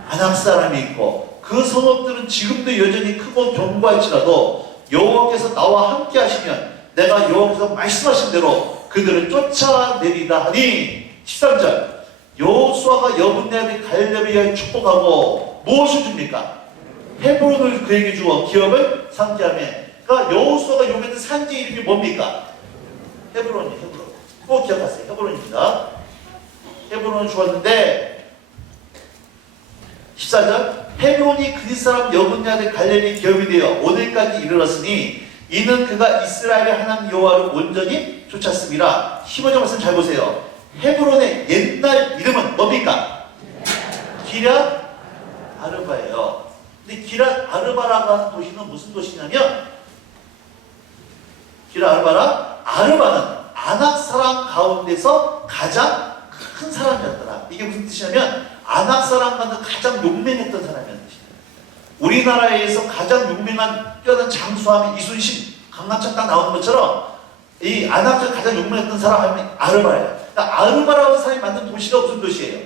아낙 사람이 있고 그 성읍들은 지금도 여전히 크고 견고할지라도 여호와께서 나와 함께 하시면 내가 여호와께서 말씀하신 대로 그들을 쫓아내리다 하니 13절 여호수아가 여분네 아들 갈렙에 의하여 축복하고 무엇을 줍니까? 헤브론을 그에게 주어 기업을 상기하며 그러니까 여호수아가 요구했던 산지 이름이 뭡니까? 헤브론이 헤브론. 꼭 기억하세요. 헤브론입니다. 헤브론을 주었는데 14절 헤브론이 그릿 사람 여분의 아들 갈렙이 기업이 되어 오늘까지 이르렀으니 이는 그가 이스라엘의 하나님 여호와를 온전히 쫓았습니다. 15절 말씀 잘 보세요. 헤브론의 옛날 이름은 뭡니까? 기럇 아르바예요. 근데 기럇 아르바라고 하는 도시는 무슨 도시냐면 기럇 아르바는 아낙 사람 가운데서 가장 큰 사람이었더라. 이게 무슨 뜻이냐면 아낙 사람과는 가장 용맹했던 사람이었던 뜻이에요. 우리나라에서 가장 용맹한 뛰어난 장수하면 이순신, 강남찬 딱 나오는 것처럼 이 아낙에서 가장 용맹했던 사람 하면 아르바예요. 그러니까 아르바라는 사람이 만든 도시가 무슨 도시예요?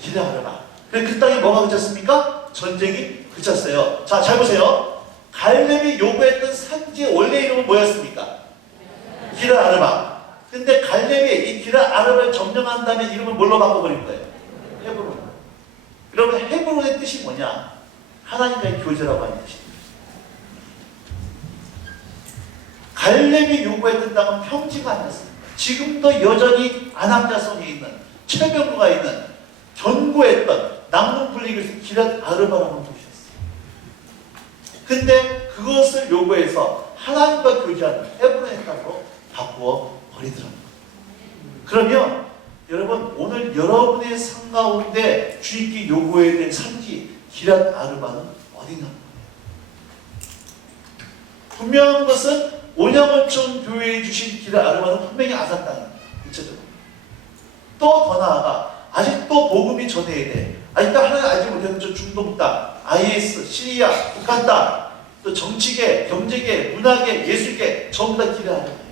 기럇 아르바. 그 땅에 뭐가 그쳤습니까? 전쟁이 그쳤어요. 자, 잘 보세요. 갈렙이 요구했던 산지의 원래 이름은 뭐였습니까? 기럇 아르바. 근데 갈렙이 이 기럇 아르바를 점령한 다음에 이름을 뭘로 바꿔버린 거예요? 헤브론. 여러분 헤브론의 뜻이 뭐냐? 하나님과의 교제라고 하는 뜻입니다. 갈렙이 요구했던 땅은 평지가 아니었습니다. 지금도 여전히 아낙 자손이 있는 최병구가 있는 견고했던 남문 분리교에서 기럇 아르바라는 도시였어요. 근데 그것을 요구해서 하나님과 교제하는 헤브론의 땅으로 바꾸어 버리더랍니다. 그러면 여러분 오늘 여러분의 삶 가운데 주님께 요구해야 될 산지 기럇 아르바는 어디냐? 분명한 것은 온양원천 교회에 주신 기럇 아르바는 분명히 아산 땅입니다. 구체적으로. 또 더 나아가 아직도 복음이 전해야 돼. 아직도 하나님 알지 못하는 저 중동 땅, IS, 시리아, 북한 땅, 또 정치계, 경제계, 문화계, 예술계 전부 다 기럇 아르바예요.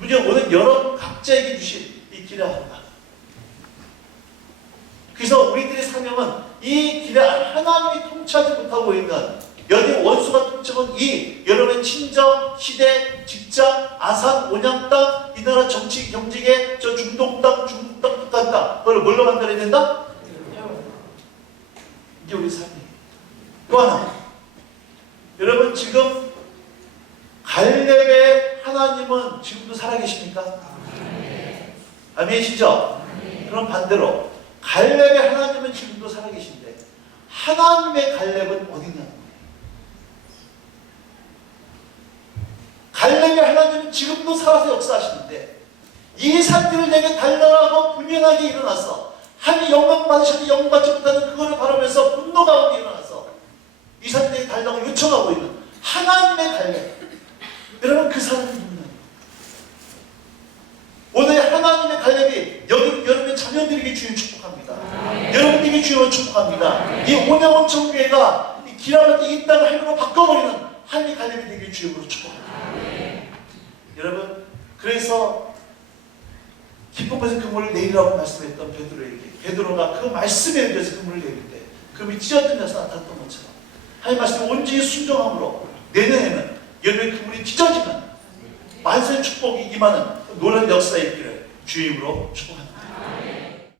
문제는 오늘 여러분 각자에게 주신 이 기럇 아르바. 그래서 우리들의 사명은 이 기럇 하나님이 통치하지 못하고 있는 여기 원수가 통치하는 이 여러분의 친정, 시대, 직장, 아산, 온양 땅, 이 나라 정치, 경제계, 저 중동 땅, 중국 땅, 북한 땅, 그걸 뭘로 만들어야 된다? 이게 우리 삶이에요. 또 하나, 여러분 지금 갈렙의 하나님은 지금도 살아계십니까? 아멘이시죠? 그럼 반대로 갈렙의 하나님은 지금도 살아계신데 하나님의 갈렙은 어디냐? 갈렙의 하나님은 지금도 살아서 역사하시는데 이 산들을 내게 단련하고 분명하게 일어나서 하나님 영광 받으셔도 영광 받지 못하는 그거를 바라면서 분노 가운데 일어나서 이 산들에게 달라고 요청하고 있는 하나님의 갈렙. 여러분 그 사람이 누구냐? 오늘 하나님의 갈렙이 여러분의 자녀들에게 주여 축복합니다. 여러분에게 주여 축복합니다. 이 온양원천 교회가 이 기라한테 이 땅을 하나님으로 바꿔버리는 하나님의 갈렙이 되길 주여로 축복합니다. 여러분 그래서 기쁨에서 그물을 내리라고 말씀했던 베드로에게 베드로가 그 말씀에 의해서 그물을 내릴 때 금이 찢어지면서 나타났던 것처럼 하나님 말씀에 온전히 순종함으로 내년에는 여러분의 그물이 찢어지면 만세의 축복이 임하는 노란 역사의 길을 주의 이름으로 축복합니다.